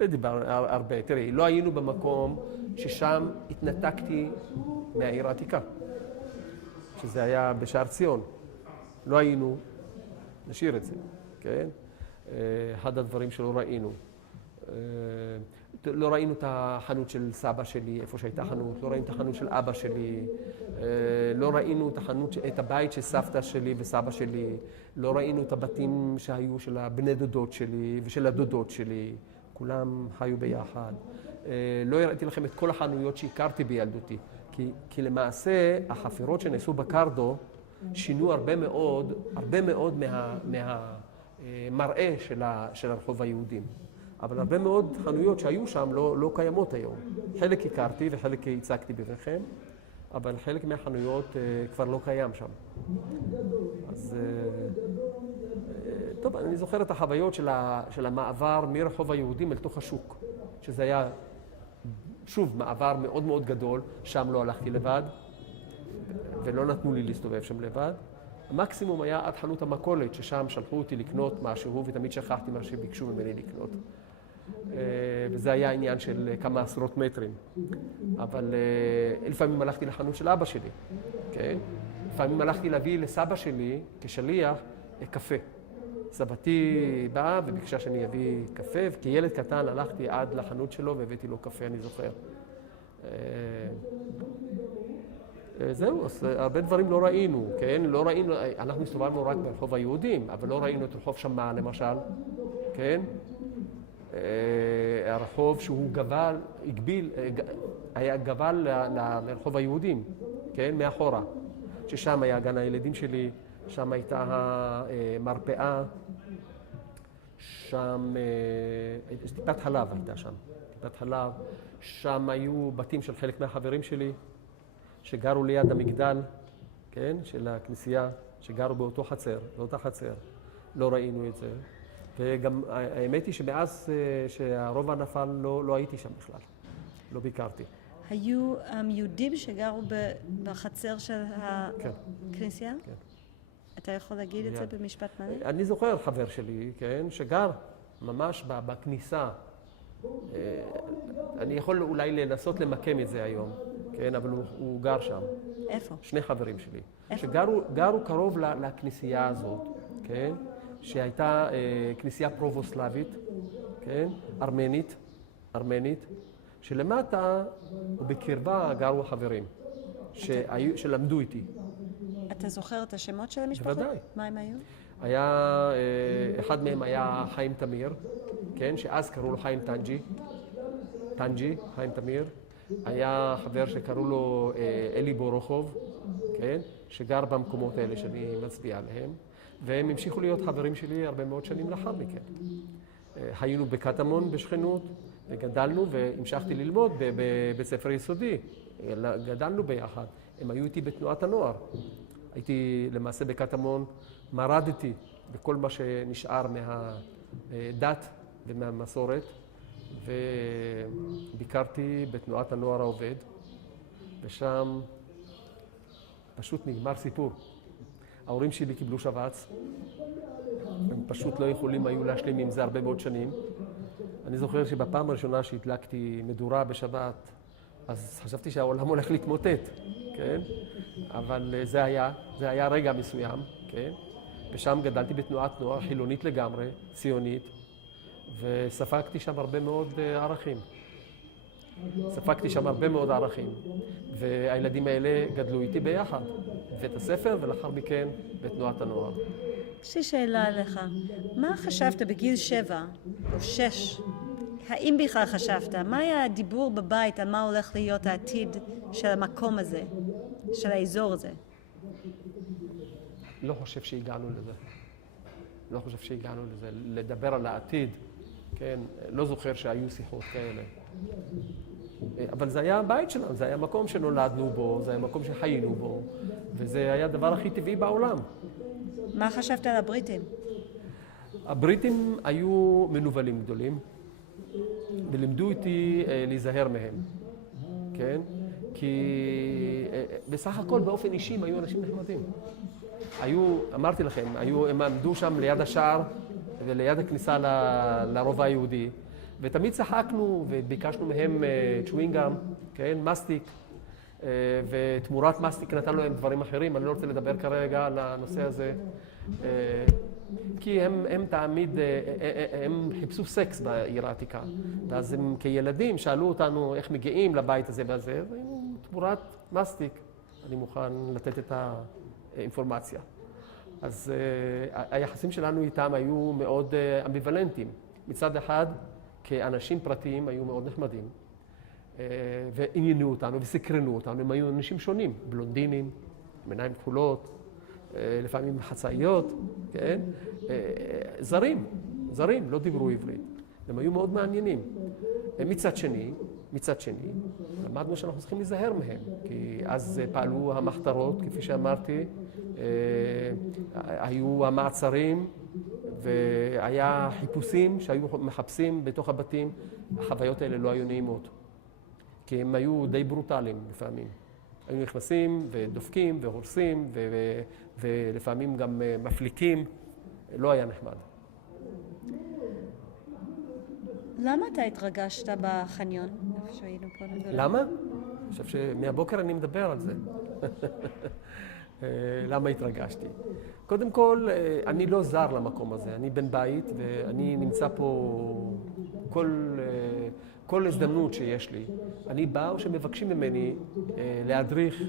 דיברנו הרבה. תראי, לא היינו במקום ששם התנתקתי מהעיר העתיקה, שזה היה בשער ציון. לא היינו, נשאיר את זה, כן? אחד הדברים שלא ראינו. לא ראינו את החנות של סבא שלי, איפה שהייתה חנות, לא ראינו את החנות של אבא שלי, לא ראינו את הבית של סבתא שלי וסבא שלי, לא ראינו את הבתים שהיו של הבני דודות שלי ושל הדודות שלי, כולם חיו ביחד. לא הראיתי לכם את כל החנויות שהכרתי בילדותי, כי למעשה החפירות שנעשו בקרדו שינו הרבה מאוד מהמראה של הרחוב היהודים. אבל הרבה מאוד חנויות שהיו שם לא קיימות היום. חלק הכרתי וחלק הצגתי בפניכם, אבל חלק מהחנויות כבר לא קיים שם. אז טוב, אני זוכר את החוויות של המעבר מרחוב היהודים אל תוך השוק, שזה היה, שוב, מעבר מאוד מאוד גדול, שם לא הלכתי לבד, ולא נתנו לי להסתובב שם לבד. המקסימום היה עד חנות המכולת, ששם שלחו אותי לקנות משהו, ותמיד שכחתי מה שביקשו ממני לקנות. וזה היה עניין של כמה עשרות מטרים. אבל לפעמים הלכתי לחנות של אבא שלי, כן? לפעמים הלכתי להביא לסבא שלי כשליח קפה. סבתי באה וביקשה שאני אביא קפה, וכילד קטן הלכתי עד לחנות שלו והבאתי לו קפה, אני זוכר. זהו, אז הרבה דברים לא ראינו, כן? לא ראינו, אנחנו הסתובבנו רק ברחוב היהודים, אבל לא ראינו את רחוב שמע, למשל, כן? הרחוב שהוא גבל, היה גבל לרחוב היהודים, כן? מאחורה. ששם היה גן הילדים שלי, שם הייתה המרפאה, שם, טיפת חלב הייתה שם, טיפת חלב, שם היו בתים של חלק מהחברים שלי, שגרו ליד המגדל, כן? של הכנסייה, שגרו באותה חצר. לא ראינו את זה. וגם האמת היא שמאז שהרובע נפל לא הייתי שם בכלל. לא ביקרתי. היו יהודים שגרו בחצר של הכנסייה? כן. אתה יכול להגיד את זה במשפט מלא? אני זוכר חבר שלי, כן? שגר ממש בכניסה. אני יכול אולי לנסות למקם את זה היום, כן? אבל הוא גר שם. איפה? שני חברים שלי. איפה? שגרו קרוב לכנסייה הזאת, כן? שהייתה כנסייה פרובוסלבית, כן? ארמנית, שלמטה ובקרבה גרו החברים, שלמדו איתי. אתה זוכר את השמות של המשפחות? בוודאי. מה הם היו? אחד מהם היה חיים תמיר, כן? שאז קראו לו חיים טנג'י, חיים תמיר. היה חבר שקראו לו אלי בורוכוב, כן? שגר במקומות האלה שאני מצביע עליהם. והם המשיכו להיות חברים שלי הרבה מאוד שנים לאחר מכן. היינו בקטמון בשכנות, וגדלנו והמשכתי ללמוד בבית ספר יסודי. גדלנו ביחד. הם היו איתי בתנועת הנוער. הייתי למעשה בקטמון, מרדתי בכל מה שנשאר מהדת ומהמסורת, וביקרתי בתנועת הנוער העובד, ושם פשוט נגמר סיפור. ההורים שלי קיבלו שבץ, הם פשוט לא יכולים היו להשלים עם זה הרבה מאוד שנים. אני זוכר שבפעם הראשונה שהדלקתי מדורה בשבת, אז חשבתי שהעולם הולך להתמוטט, כן? אבל זה היה רגע מסוים, כן? ושם גדלתי בתנועת נוער חילונית לגמרי, ציונית, וספגתי שם הרבה מאוד ערכים. והילדים האלה גדלו איתי ביחד, בבית הספר ולאחר מכן בתנועת הנוער. יש לי שאלה עליך. מה חשבת בגיל 7 או 6? האם בכלל חשבת? מה היה הדיבור בבית על מה הולך להיות העתיד של המקום הזה, של האזור הזה? לא חושב שהגענו לזה. לדבר על העתיד, כן? לא זוכר שהיו שיחות כאלה. אבל זה היה הבית שלנו, זה היה מקום שנולדנו בו, זה היה מקום שחיינו בו, וזה היה הדבר הכי טבעי בעולם. מה חשבת על הבריטים? הבריטים היו מנוולים גדולים, ולימדו אותי להיזהר מהם, כן? כי בסך הכל באופן אישי הם היו אנשים נחמדים. אמרתי לכם, הם עמדו שם ליד השער וליד הכניסה לרובע היהודי, ותמיד צחקנו וביקשנו מהם צ'ווינגאם, כן, מסטיק, ותמורת מסטיק נתנו להם דברים אחרים. אני לא רוצה לדבר כרגע על הנושא הזה, כי הם תמיד, הם חיפשו סקס בעיר העתיקה. ואז הם כילדים שאלו אותנו איך מגיעים לבית הזה והזה, תמורת מסטיק אני מוכן לתת את האינפורמציה. אז היחסים שלנו איתם היו מאוד אמביוולנטיים. מצד אחד, כאנשים פרטיים היו מאוד נחמדים, ועניינו אותנו וסקרנו אותנו. הם היו אנשים שונים, בלונדינים, עם עיניים כחולות, לפעמים חצאיות, כן? זרים, לא דיברו עברית. הם היו מאוד מעניינים. מצד שני, למדנו שאנחנו צריכים להיזהר מהם, כי אז פעלו המחתרות, כפי שאמרתי, היו המעצרים, והיה חיפושים שהיו מחפשים בתוך הבתים. החוויות האלה לא היו נעימות, כי הם היו די ברוטליים לפעמים. היו נכנסים ודופקים והורסים ולפעמים גם מפליקים. לא היה נחמד. למה אתה התרגשת בחניון? איפה שהיינו פה נגולה? למה? אני חושב שמהבוקר אני מדבר על זה. למה התרגשתי? קודם כל, אני לא זר למקום הזה. אני בן בית ואני נמצא פה כל הזדמנות שיש לי. אני בא או שמבקשים ממני להדריך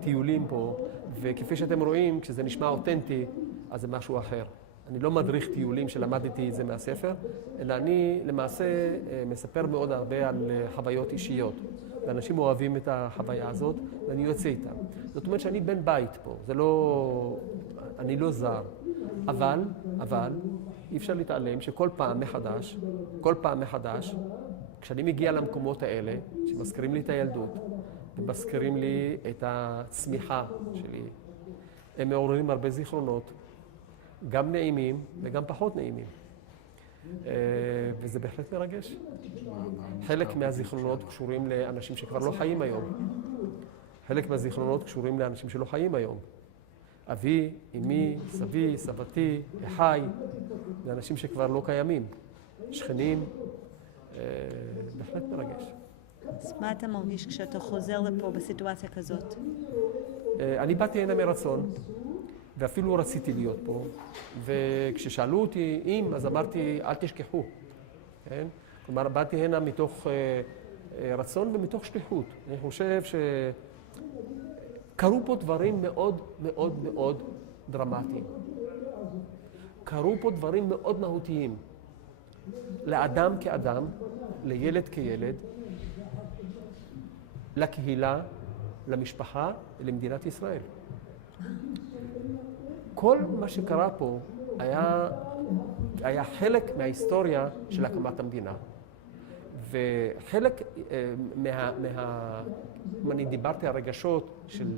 טיולים פה, וכפי שאתם רואים, כשזה נשמע אותנטי, אז זה משהו אחר. אני לא מדריך טיולים שלמדתי את זה מהספר, אלא אני למעשה מספר מאוד הרבה על חוויות אישיות. ואנשים אוהבים את החוויה הזאת, ואני יוצא איתם. זאת אומרת שאני בן בית פה, אני לא זר. אבל, אי אפשר להתעלם שכל פעם מחדש, כשאני מגיע למקומות האלה, שמזכירים לי את הילדות, ומזכירים לי את הצמיחה שלי, הם מעוררים הרבה זיכרונות, גם נעימים וגם פחות נעימים. וזה בהחלט מרגש. חלק מהזיכרונות קשורים לאנשים שכבר לא חיים היום. חלק מהזיכרונות קשורים לאנשים שלא חיים היום. אבי, אמי, סבי, סבתי, אחי, זה אנשים שכבר לא קיימים. שכנים, בהחלט מרגש. אז מה אתה מרגיש כשאתה חוזר לפה בסיטואציה כזאת? אני באתי הנה מרצון, ואפילו רציתי להיות פה, וכששאלו אותי אם, אז אמרתי, אל תשכחו. כן? כלומר, באתי הנה מתוך רצון ומתוך שליחות. אני חושב שקרו פה דברים מאוד מאוד מאוד דרמטיים. קרו פה דברים מאוד מהותיים. לאדם כאדם, לילד כילד, לקהילה, למשפחה ולמדינת ישראל. כל מה שקרה פה היה חלק מההיסטוריה של הקמת המדינה. וחלק אם אני דיברתי על רגשות של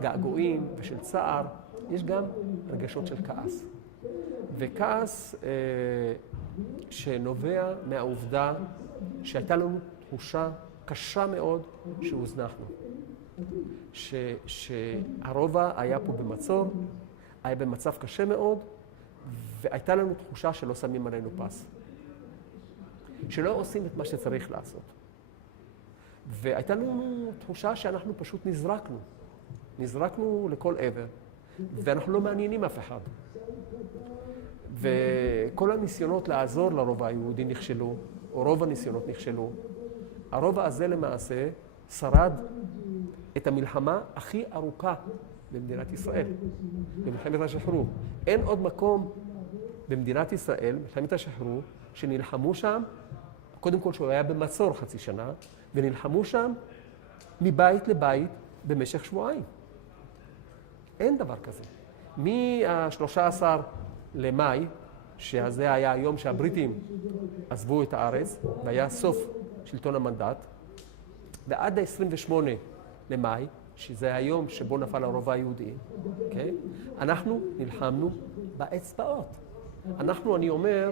געגועים ושל צער, יש גם רגשות של כעס. וכעס שנובע מהעובדה שהייתה לנו תחושה קשה מאוד שהוזנחנו. שהרובע היה פה במצור, היה במצב קשה מאוד, והייתה לנו תחושה שלא שמים עלינו פס. שלא עושים את מה שצריך לעשות. והייתה לנו תחושה שאנחנו פשוט נזרקנו. נזרקנו לכל עבר, ואנחנו לא מעניינים אף אחד. וכל הניסיונות לעזור לרובע היהודי נכשלו, או רוב הניסיונות נכשלו. הרובע הזה למעשה שרד את המלחמה הכי ארוכה במדינת ישראל, במלחמת השחרור. אין עוד מקום במדינת ישראל, מלחמת השחרור, שנלחמו שם, קודם כל שהוא היה במצור חצי שנה, ונלחמו שם מבית לבית במשך שבועיים. אין דבר כזה. מה-13 למאי, שזה היה היום שהבריטים עזבו את הארץ, והיה סוף שלטון המנדט, ועד ה-28 למאי, שזה היום שבו נפל הרובע היהודי, okay? אנחנו נלחמנו באצבעות. אני אומר,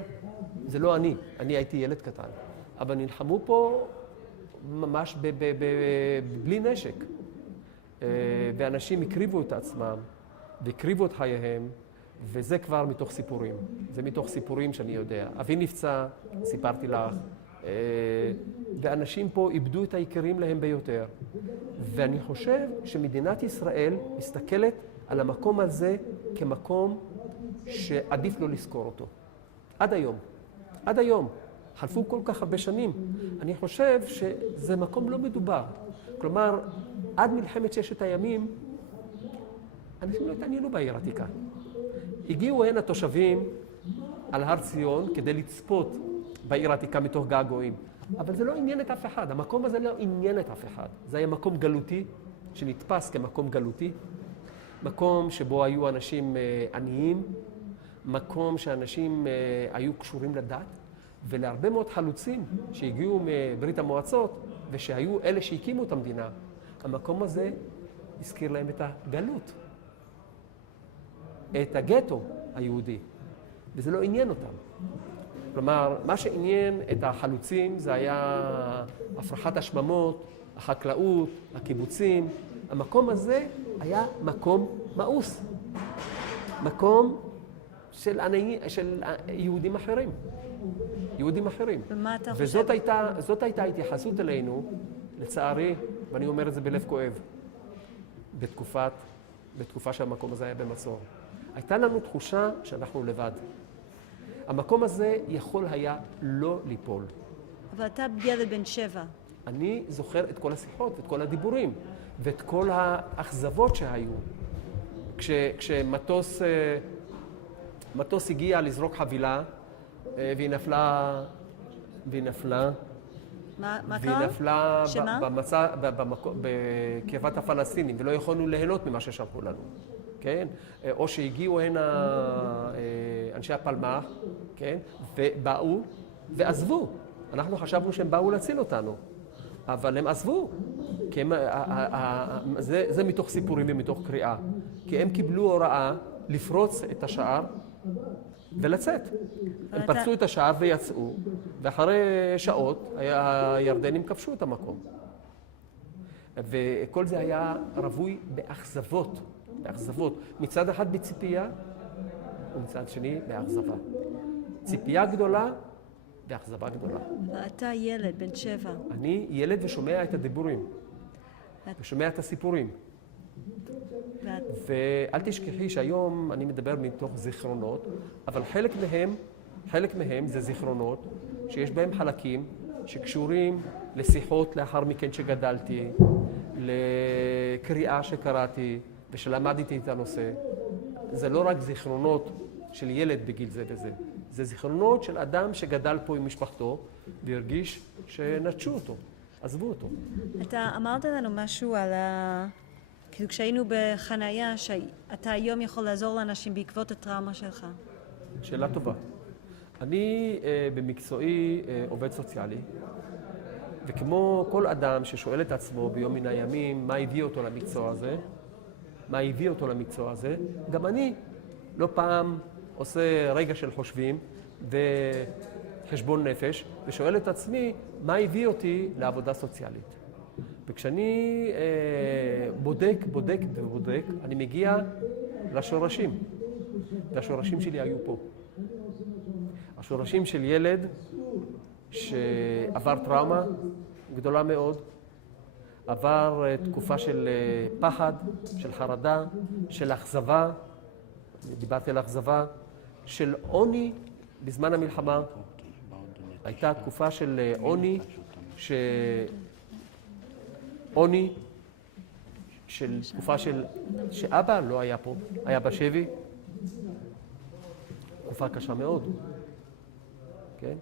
זה לא אני הייתי ילד קטן, אבל נלחמו פה ממש בלי נשק. ואנשים הקריבו את עצמם, והקריבו את חייהם, וזה כבר מתוך סיפורים. זה מתוך סיפורים שאני יודע. אבי נפצע, סיפרתי לך, ואנשים פה איבדו את היקרים להם ביותר. ואני חושב שמדינת ישראל מסתכלת על המקום הזה כמקום שעדיף לא לזכור אותו. עד היום. עד היום. חלפו כל כך הרבה שנים. אני חושב שזה מקום לא מדובר. כלומר, עד מלחמת ששת הימים, אנשים לא התעניינו בעיר העתיקה. הגיעו הנה התושבים על הר ציון כדי לצפות בעיר העתיקה מתוך געגועים. אבל זה לא עניין את אף אחד. המקום הזה לא עניין את אף אחד. זה היה מקום גלותי, שנתפס כמקום גלותי. מקום שבו היו אנשים עניים. מקום שאנשים היו קשורים לדת. ולהרבה מאוד חלוצים שהגיעו מברית המועצות, ושהיו אלה שהקימו את המדינה, המקום הזה הזכיר להם את הגלות, את הגטו היהודי, וזה לא עניין אותם. כלומר, מה שעניין את החלוצים זה היה הפרחת השממות, החקלאות, הקיבוצים. המקום הזה היה מקום מאוס, מקום של יהודים אחרים. יהודים אחרים. ומה אתה חושב? וזאת הייתה התייחסות אלינו, לצערי, ואני אומר את זה בלב כואב, בתקופה שהמקום הזה היה במצור. הייתה לנו תחושה שאנחנו לבד. המקום הזה יכול היה לא ליפול. אבל אתה ילד בן 7. אני זוכר את כל השיחות, את כל הדיבורים, ואת כל האכזבות שהיו. כשמטוס הגיע לזרוק חבילה, והיא נפלה, מה קרה? והיא נפלה שמה? בקרבת הפלסטינים, ולא יכולנו ליהנות ממה ששלחו לנו, כן? או שהגיעו הנה אנשי הפלמ"ח, כן? ובאו ועזבו. אנחנו חשבנו שהם באו להציל אותנו, אבל הם עזבו. כי זה מתוך סיפורים ומתוך קריאה. כי הם קיבלו הוראה לפרוץ את השער, ולצאת. הם פרצו את השער ויצאו, ואחרי שעות הירדנים כבשו את המקום. וכל זה היה רווי באכזבות, מצד אחד בציפייה, ומצד שני באכזבה. ציפייה גדולה ואכזבה גדולה. ואתה ילד בן 7. אני ילד ושומע את הדיבורים, ושומע את הסיפורים. ואל תשכחי שהיום אני מדבר מתוך זיכרונות, אבל חלק מהם זה זיכרונות שיש בהם חלקים שקשורים לשיחות לאחר מכן שגדלתי, לקריאה שקראתי ושלמדתי את הנושא. זה לא רק זיכרונות של ילד בגיל זה וזה, זה זיכרונות של אדם שגדל פה עם משפחתו והרגיש שנטשו אותו, עזבו אותו. אתה אמרת לנו משהו על כאילו כשהיינו בחנייה, שאתה היום יכול לעזור לאנשים בעקבות הטראומה שלך. שאלה טובה. אני במקצועי עובד סוציאלי, וכמו כל אדם ששואל את עצמו ביום מן הימים מה הביא אותו למקצוע הזה, גם אני לא פעם עושה רגע של חושבים וחשבון נפש, ושואל את עצמי מה הביא אותי לעבודה סוציאלית. וכשאני בודק, אני מגיע לשורשים. והשורשים שלי היו פה. השורשים של ילד שעבר טראומה גדולה מאוד, עבר תקופה של פחד, של חרדה, של אכזבה, דיברתי על אכזבה, של עוני בזמן המלחמה. הייתה תקופה של עוני, של תקופה שאבא לא היה פה, היה בשבי. תקופה קשה מאוד, כן?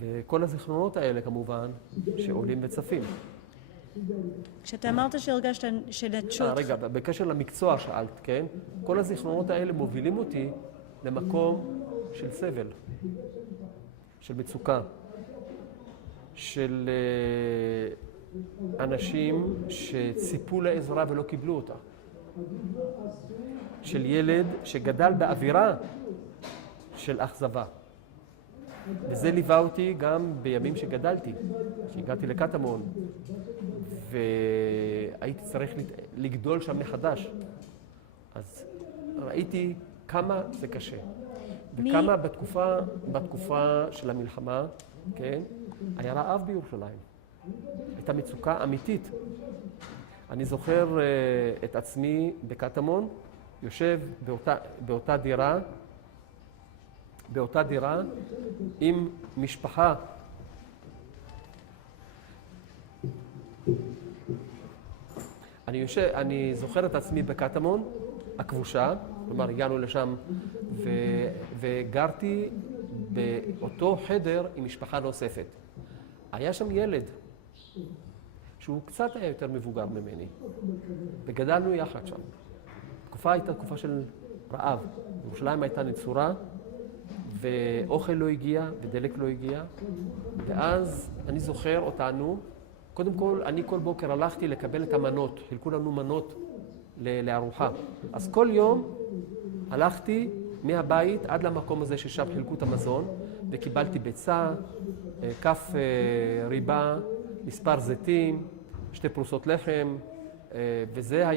וכל הזיכרונות האלה כמובן שעולים וצפים. כשאתה אמרת שהרגשת שנטשו אותך... רגע, בקשר למקצוע שאלת, כן? כל הזיכרונות האלה מובילים אותי למקום של סבל, של מצוקה, של אנשים שציפו לעזרה ולא קיבלו אותה. של ילד שגדל באווירה של אכזבה. וזה ליווה אותי גם בימים שגדלתי, שהגעתי לקטמון, והייתי צריך לגדול שם מחדש. אז ראיתי כמה זה קשה, וכמה בתקופה של המלחמה, כן, היה רעב בירושלים. הייתה מצוקה אמיתית. אני זוכר את עצמי בקטמון, יושב באותה דירה עם משפחה. אני זוכר את עצמי בקטמון, הכבושה, כלומר הגענו לשם וגרתי באותו חדר עם משפחה נוספת. היה שם ילד שהוא קצת היה יותר מבוגר ממני, וגדלנו יחד שם. התקופה הייתה תקופה של רעב. ירושלים הייתה נצורה, ואוכל לא הגיע, ודלק לא הגיע. ואז אני זוכר אותנו, קודם כל, אני כל בוקר הלכתי לקבל את המנות, חילקו לנו מנות לארוחה. אז כל יום הלכתי מהבית עד למקום הזה ששם חילקו את המזון, וקיבלתי ביצה, כף ריבה, מספר זיתים, 2 פרוסות לחם, וזה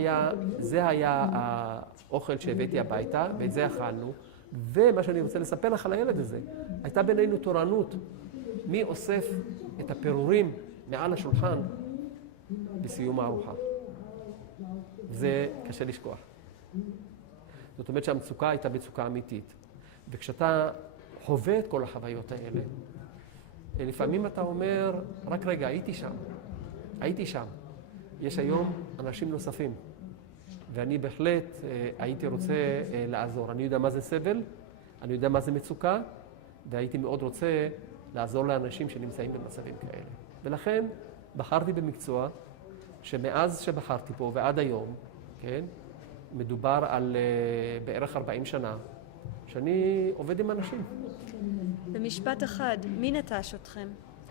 היה האוכל שהבאתי הביתה, ואת זה אכלנו. ומה שאני רוצה לספר לך על הילד הזה, הייתה בינינו תורנות, מי אוסף את הפירורים מעל השולחן בסיום הארוחה. זה קשה לשכוח. זאת אומרת שהמצוקה הייתה מצוקה אמיתית. וכשאתה חווה את כל החוויות האלה, לפעמים אתה אומר, רק רגע, הייתי שם. יש היום אנשים נוספים, ואני בהחלט הייתי רוצה לעזור. אני יודע מה זה סבל, אני יודע מה זה מצוקה, והייתי מאוד רוצה לעזור לאנשים שנמצאים במצבים כאלה. ולכן בחרתי במקצוע שמאז שבחרתי פה ועד היום, כן, מדובר על בערך 40 שנה, שאני עובד עם אנשים. במשפט אחד, מי נטש אתכם?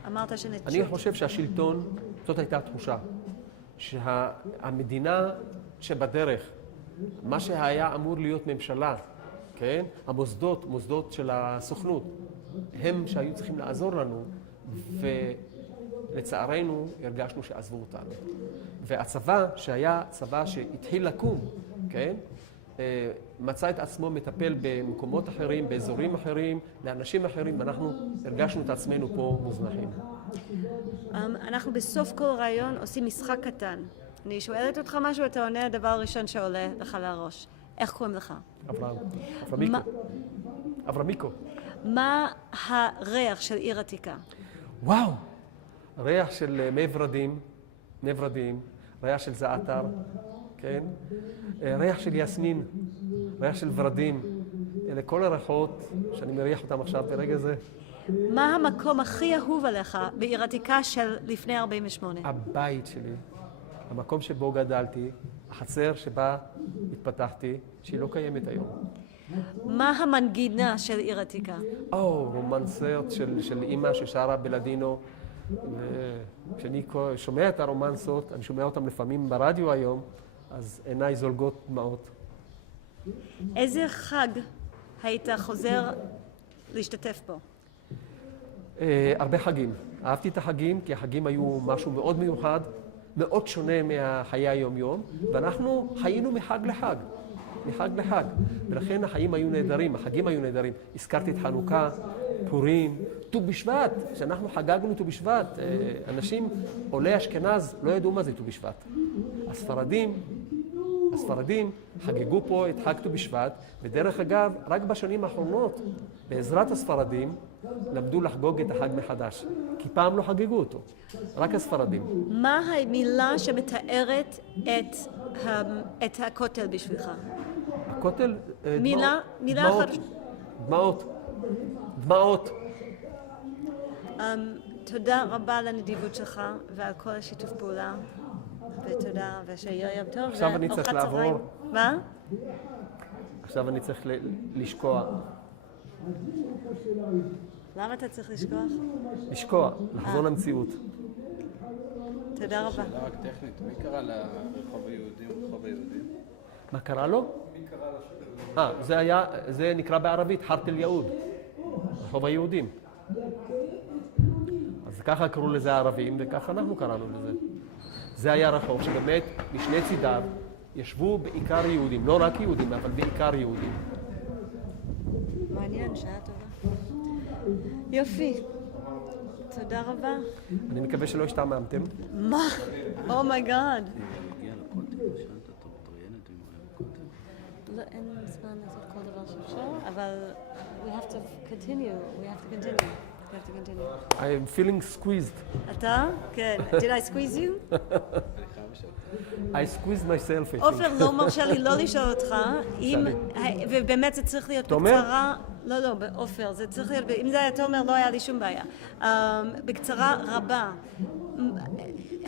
אמרת שנטשו. אני חושב שהשלטון, זאת הייתה התחושה, שהמדינה שבדרך, מה שהיה אמור להיות ממשלה, כן? מוסדות של הסוכנות, הם שהיו צריכים לעזור לנו, ולצערנו הרגשנו שעזבו אותנו. והצבא, שהיה צבא שהתחיל לקום, כן? מצא את עצמו מטפל במקומות אחרים, באזורים אחרים, לאנשים אחרים, ואנחנו הרגשנו את עצמנו פה מוזנחים. אנחנו בסוף כל רעיון עושים משחק קטן. אני שואלת אותך משהו, אתה עונה הדבר הראשון שעולה לך לראש. איך קוראים לך? אברמיקו. מה הריח של עיר עתיקה? וואו! ריח של מי ורדים, ריח של זעתר, כן? ריח של יסמין, ריח של ורדים. אלה כל הריחות שאני מריח אותם עכשיו ברגע זה. מה המקום הכי אהוב עליך בעיר עתיקה של לפני 48? הבית שלי, המקום שבו גדלתי, החצר שבה התפתחתי, שהיא לא קיימת היום. מה המנגינה של עיר עתיקה? רומנסות של אימא ששרה בלדינו. כשאני שומע את הרומנסות, אני שומע אותם לפעמים ברדיו היום, אז עיניי זולגות דמעות. איזה חג היית חוזר להשתתף בו? הרבה חגים. אהבתי את החגים, כי החגים היו משהו מאוד מיוחד, מאוד שונה מהחיי היום-יום, ואנחנו חיינו מחג לחג. ולכן החיים היו נהדרים, החגים היו נהדרים. הזכרתי את חנוכה, פורים, ט"ו בשבט, שאנחנו חגגנו ט"ו בשבט. אנשים, עולי אשכנז, לא ידעו מה זה ט"ו בשבט. הספרדים חגגו פה את חג ט"ו בשבט, ודרך אגב, רק בשנים האחרונות, בעזרת הספרדים, למדו לחגוג את החג מחדש. כי פעם לא חגגו אותו, רק הספרדים. מה המילה שמתארת את הכותל בשבילך? הכותל, מילה אחת. דמעות. תודה רבה על הנדיבות שלך ועל כל השיתוף פעולה. ותודה, ושיהיה יום טוב. עכשיו אני צריך לעבור. מה? עכשיו אני צריך לשקוע. למה אתה צריך לשכוח? לשקוע, לחזור למציאות. תודה רבה. שאלה רק טכנית, מי קרא לרחוב היהודים? מה קרה לו? זה נקרא בערבית, חרת אל יהוד, רחוב היהודים. ככה קראו לזה הערבים, וככה אנחנו קראנו לזה. זה היה רחוב שבאמת משני צידיו ישבו בעיקר יהודים, לא רק יהודים, אבל בעיקר יהודים. מעניין, שעה טובה. יופי. תודה רבה. אני מקווה שלא השתעממתם. מה? אומייגאד. מגיע לכותל, לא שאלת אותו בתוריינת אם הוא היה בכותל. לא, אין זמן לעשות כל דבר שאפשר, אבל we have to continue. We have to continue. We have to continue. I am feeling squeezed. אתה? כן. Did I squeeze you? I squeezed myself, I think. עופר לא מרשה לי לא לשאול אותך, אם, ובאמת זה צריך להיות תומר? בקצרה, לא, עופר, זה צריך להיות, אם זה היה תומר לא היה לי שום בעיה. בקצרה רבה,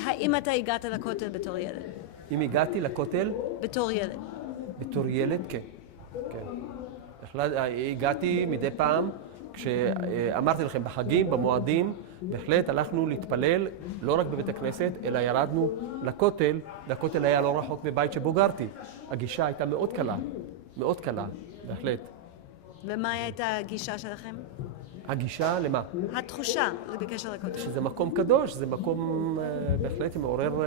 האם אתה הגעת לכותל בתור ילד? אם הגעתי לכותל, בתור ילד. בתור ילד, כן. כן. בהחלט, הגעתי מדי פעם, כשאמרתי לכם, בחגים, במועדים, בהחלט הלכנו להתפלל, לא רק בבית הכנסת, אלא ירדנו לכותל. לכותל היה לא רחוק מבית שבו גרתי. הגישה הייתה מאוד קלה, בהחלט. ומה הייתה הגישה שלכם? הגישה למה? התחושה בקשר לכותל. שזה מקום קדוש, זה מקום בהחלט מעורר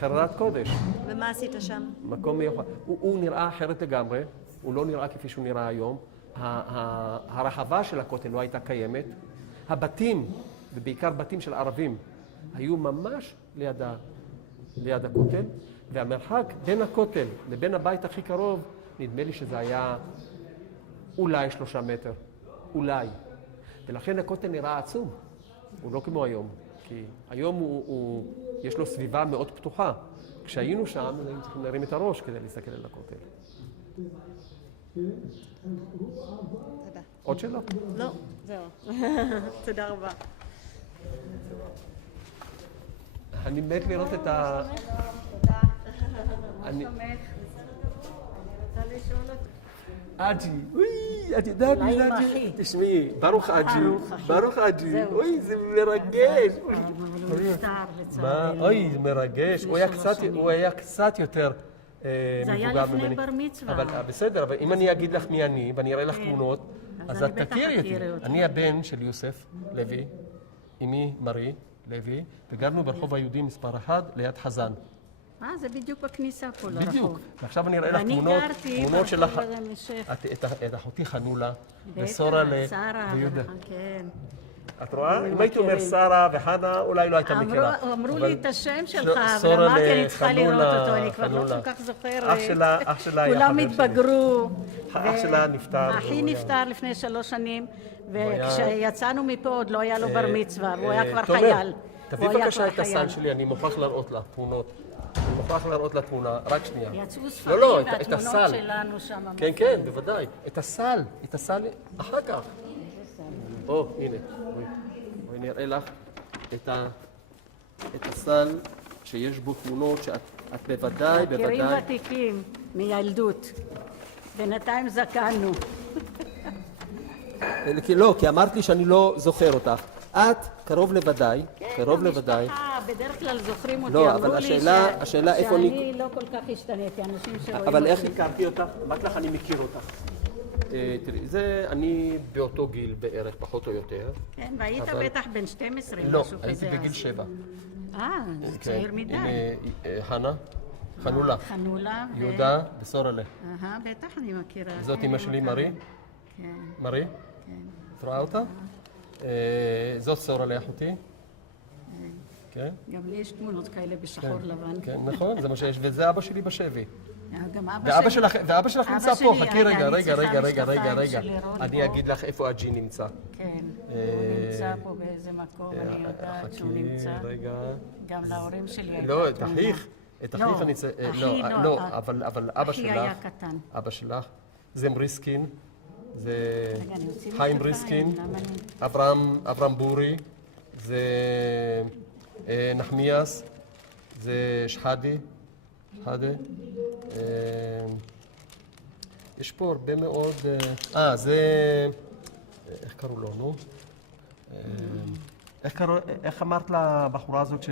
חרדת קודש. ומה עשית שם? מקום מיוחד. הוא נראה אחרת לגמרי, הוא לא נראה כפי שהוא נראה היום. הרחבה של הכותל לא הייתה קיימת. הבתים, ובעיקר בתים של ערבים, היו ממש ליד הכותל, והמרחק בין הכותל לבין הבית הכי קרוב, נדמה לי שזה היה אולי 3 מטר. אולי. ולכן הכותל נראה עצום. הוא לא כמו היום. כי היום יש לו סביבה מאוד פתוחה. כשהיינו שם, היינו צריכים להרים את הראש כדי להסתכל על הכותל. תודה. עוד שאלות? לא, זהו. תודה רבה. אני מת לראות את ה... תודה. אני... אני רוצה לשאול אותך. אג'י, אוי, את יודעת מי זה אג'י? תשמעי, ברוך אג'י, אוי, זה מרגש. אוי, זה מרגש. הוא היה קצת יותר זה היה מבוגר לפני ממני. בר מצווה. אבל בסדר, אבל אם אני אגיד לך מי אני, ואני אראה לך תמונות, אז אני את בטח תכירי אכיר אותי. אותך. אני הבן של יוסף לוי, אמי מרי לוי, וגרנו ברחוב היהודי מספר 1 ליד חזן. זה בדיוק בכניסה פה לרחוב. בדיוק. ועכשיו אני אראה לך ואני תמונות, גרתי תמונות של ברחוב המשך. את אחותי חנולה, בטח, ושרה שרה, ויהודה. כן. את רואה? אם היית אומר שרה וחנה, אולי לא הייתה מכירה. אמרו אבל לי את השם שלך, שרה אבל אמרתי, אני צריכה לחנולה, לראות אותו, אני כבר לא חנולה. כל כך זוכרת. אח שלה היה כולם חבר שלי. התבגרו. האח שלה נפטר. אחי והוא היה- נפטר לפני 3 שנים, היה- וכשיצאנו מפה עוד לא היה לו בר מצווה, והוא היה כבר תומר, חייל. תביא הוא היה בבקשה כבר את הסל חייל. שלי, אני מוכרח להראות לה תמונות. אני מוכרח להראות לה תמונה, רק שנייה. יצאו לא, ספרים את הסל. והתמונות שלנו שם. כן, כן, בוודאי. את הסל אחר כך. או, הנה. בואי נראה לך את הסל שיש בו תמונות שאת בוודאי, מכירים ותיקים מילדות. בינתיים זקנו. לא, כי אמרת לי שאני לא זוכר אותך. את קרוב לוודאי, קרוב לוודאי. המשפחה בדרך כלל זוכרים אותי, לא, אמרו אבל לי השאלה איפה שאני לא כל כך השתניתי, אנשים שרואים אבל איך אותי. הכרתי אותך? אמרתי לך, אני מכיר אותך. תראי, זה אני באותו גיל בערך, פחות או יותר. כן, והיית אבל- בטח בן 12, לא, משהו כזה. הייתי בגיל אז. 7. זה צעיר מדי. חנה, חנולה, חנולה. יהודה וסורלה. בטח אני מכירה. זאת כן, אמא שלי, מרי. כן, מרי? כן. את רואה אותה? זאת סורלה אחותי. כן, גם לי יש תמונות כאלה בשחור לבן. כן, נכון, זה מה שיש, וזה אבא שלי בשבי. גם ואבא שלך נמצא פה, שלי, חכי רגע, אני רגע, צריכה רגע, רגע, רגע, משקפיים רגע. של לירון אני פה. אגיד לך איפה הג'י נמצא. כן, הוא נמצא פה באיזה מקום, אני יודעת שהוא חכי, נמצא. רגע. גם להורים שלי הייתה לא, את תמונה. אחיך. את אחיך לא, אני צריך... אחי לא, לא, אבל אבא אחי שלך... היה קטן. אבא שלך. זה מריסקין. זה רגע, אני אוציא חיים משקפיים, ריסקין. למה אני- אברהם בורי. זה נחמיאס. זה שחאדי. יש פה הרבה מאוד... זה... איך קראו לו, נו? איך אמרת לבחורה הזאת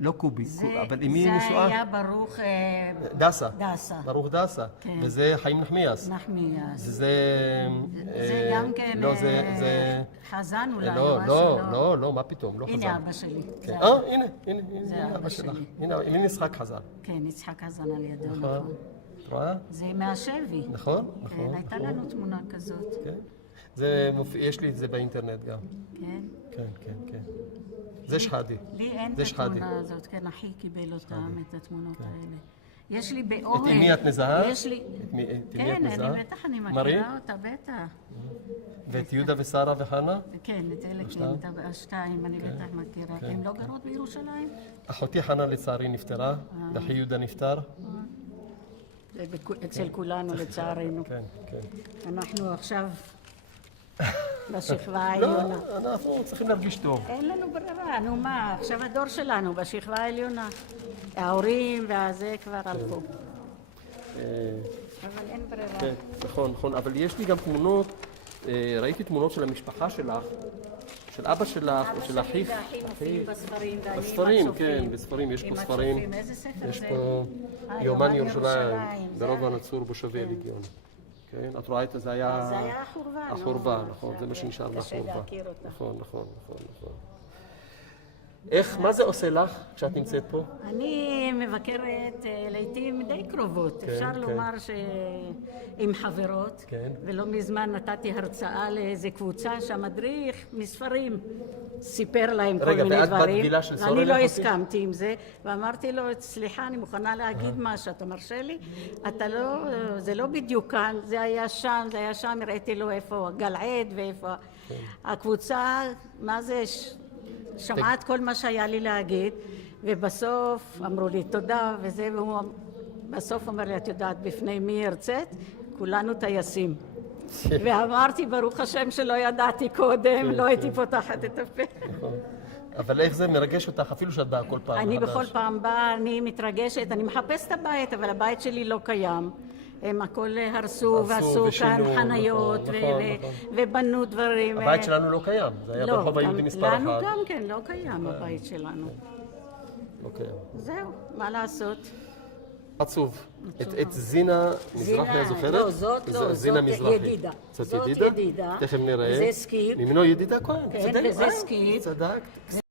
לא קובי, זה- אבל עם מי זה נשואה? היה ברוך דסה. דסה. ברוך דסה. כן. וזה חיים נחמיאס. נחמיאס. זה... זה גם כן לא, זה... חזן אולי, לא, משהו, לא, לא, לא, מה פתאום, לא חזן. הנה אבא שלי. זה הנה, זה הנה אבא אבא שלך. שלי. הנה, מי נשחק חזן? כן, יצחק חזן על ידו, נכון. נכון. את רואה? זה מהשבי. נכון, כן, נכון. הייתה נכון. לנו תמונה כזאת. כן. יש לי את זה באינטרנט גם. כן. כן, כן, כן. זה שחאדי. לי אין את זה שחאדי. התמונה הזאת, כן, אחי קיבל אותם, את התמונות האלה. יש לי באוהל. את מי את מזהה? יש לי... את מי את כן, מזהה? אני בטח, אני מרי? מכירה אותה, בטח. ואת יהודה ושרה וחנה? כן, את אלה השתיים? כן, את השתיים, אני בטח מכירה. כן. הן לא גרות בירושלים? אחותי חנה לצערי נפטרה, ואחי יהודה נפטר. זה אצל כולנו, לצערנו. כן, כן. אנחנו עכשיו בשכבה לא, העליונה. אנחנו צריכים להרגיש טוב. אין לנו ברירה, נו מה, עכשיו הדור שלנו בשכבה העליונה. ההורים והזה כבר הלכו. אבל אין ברירה. כן, נכון, נכון. אבל יש לי גם תמונות, ראיתי תמונות של המשפחה שלך, של אבא שלך או של אחיך. אבא שלי והאחים מופיעים בספרים, ואני עם בספרים, הצופים. כן, בספרים, יש פה עם ספרים. הצופים. איזה ספר יש זה? פה יומן יומן ירושלים, זה ברוב היה- הנצור בושבי הלגיון. כן, את רואה את זה, זה היה... זה היה החורבה, נו. החורבה, נכון, זה עכשיו מה שנשאר קשה מהחורבה. להכיר אותה. נכון, נכון, נכון, נכון. איך, מה זה עושה לך כשאת נמצאת פה? אני מבקרת לעיתים די קרובות. אפשר כן. לומר עם חברות. כן. ולא מזמן נתתי הרצאה לאיזה קבוצה שהמדריך מספרים סיפר להם כל רגע, מיני ואת בת דברים. גילה של סורל, ואני לא אחותי? הסכמתי עם זה, ואמרתי לו, סליחה, אני מוכנה להגיד משהו, אתה מרשה לי? אתה לא, זה לא בדיוק כאן, זה היה שם, הראיתי לו איפה גלעד ואיפה... הקבוצה, מה זה... שמעת כל מה שהיה לי להגיד, ובסוף אמרו לי תודה וזה, והוא בסוף אומר לי, את יודעת בפני מי הרצית? כולנו טייסים. ואמרתי, ברוך השם שלא ידעתי קודם, לא הייתי פותחת את הפה. אבל איך זה מרגש אותך, אפילו שאת באה כל פעם אני מחדש? בכל פעם באה, אני מתרגשת, אני מחפשת את הבית, אבל הבית שלי לא קיים. הם הכל הרסו ועשו כאן ושינו, חניות נכון, נכון. ובנו דברים. הבית שלנו לא קיים, זה היה ברחוב היהודי מספר אחת. לנו גם כן, לא קיים הבית שלנו. לא קיים. זהו, מה לעשות? עצוב. את זינה מזרחי את זוכרת? לא, זאת לא, זינה זאת מזרחי. ידידה. זאת זאת ידידה? ידידה. תכף נראה. זה סקיפ. ממנו ידידה כהן. כן, צדק. וזה סקיפ. צדקת.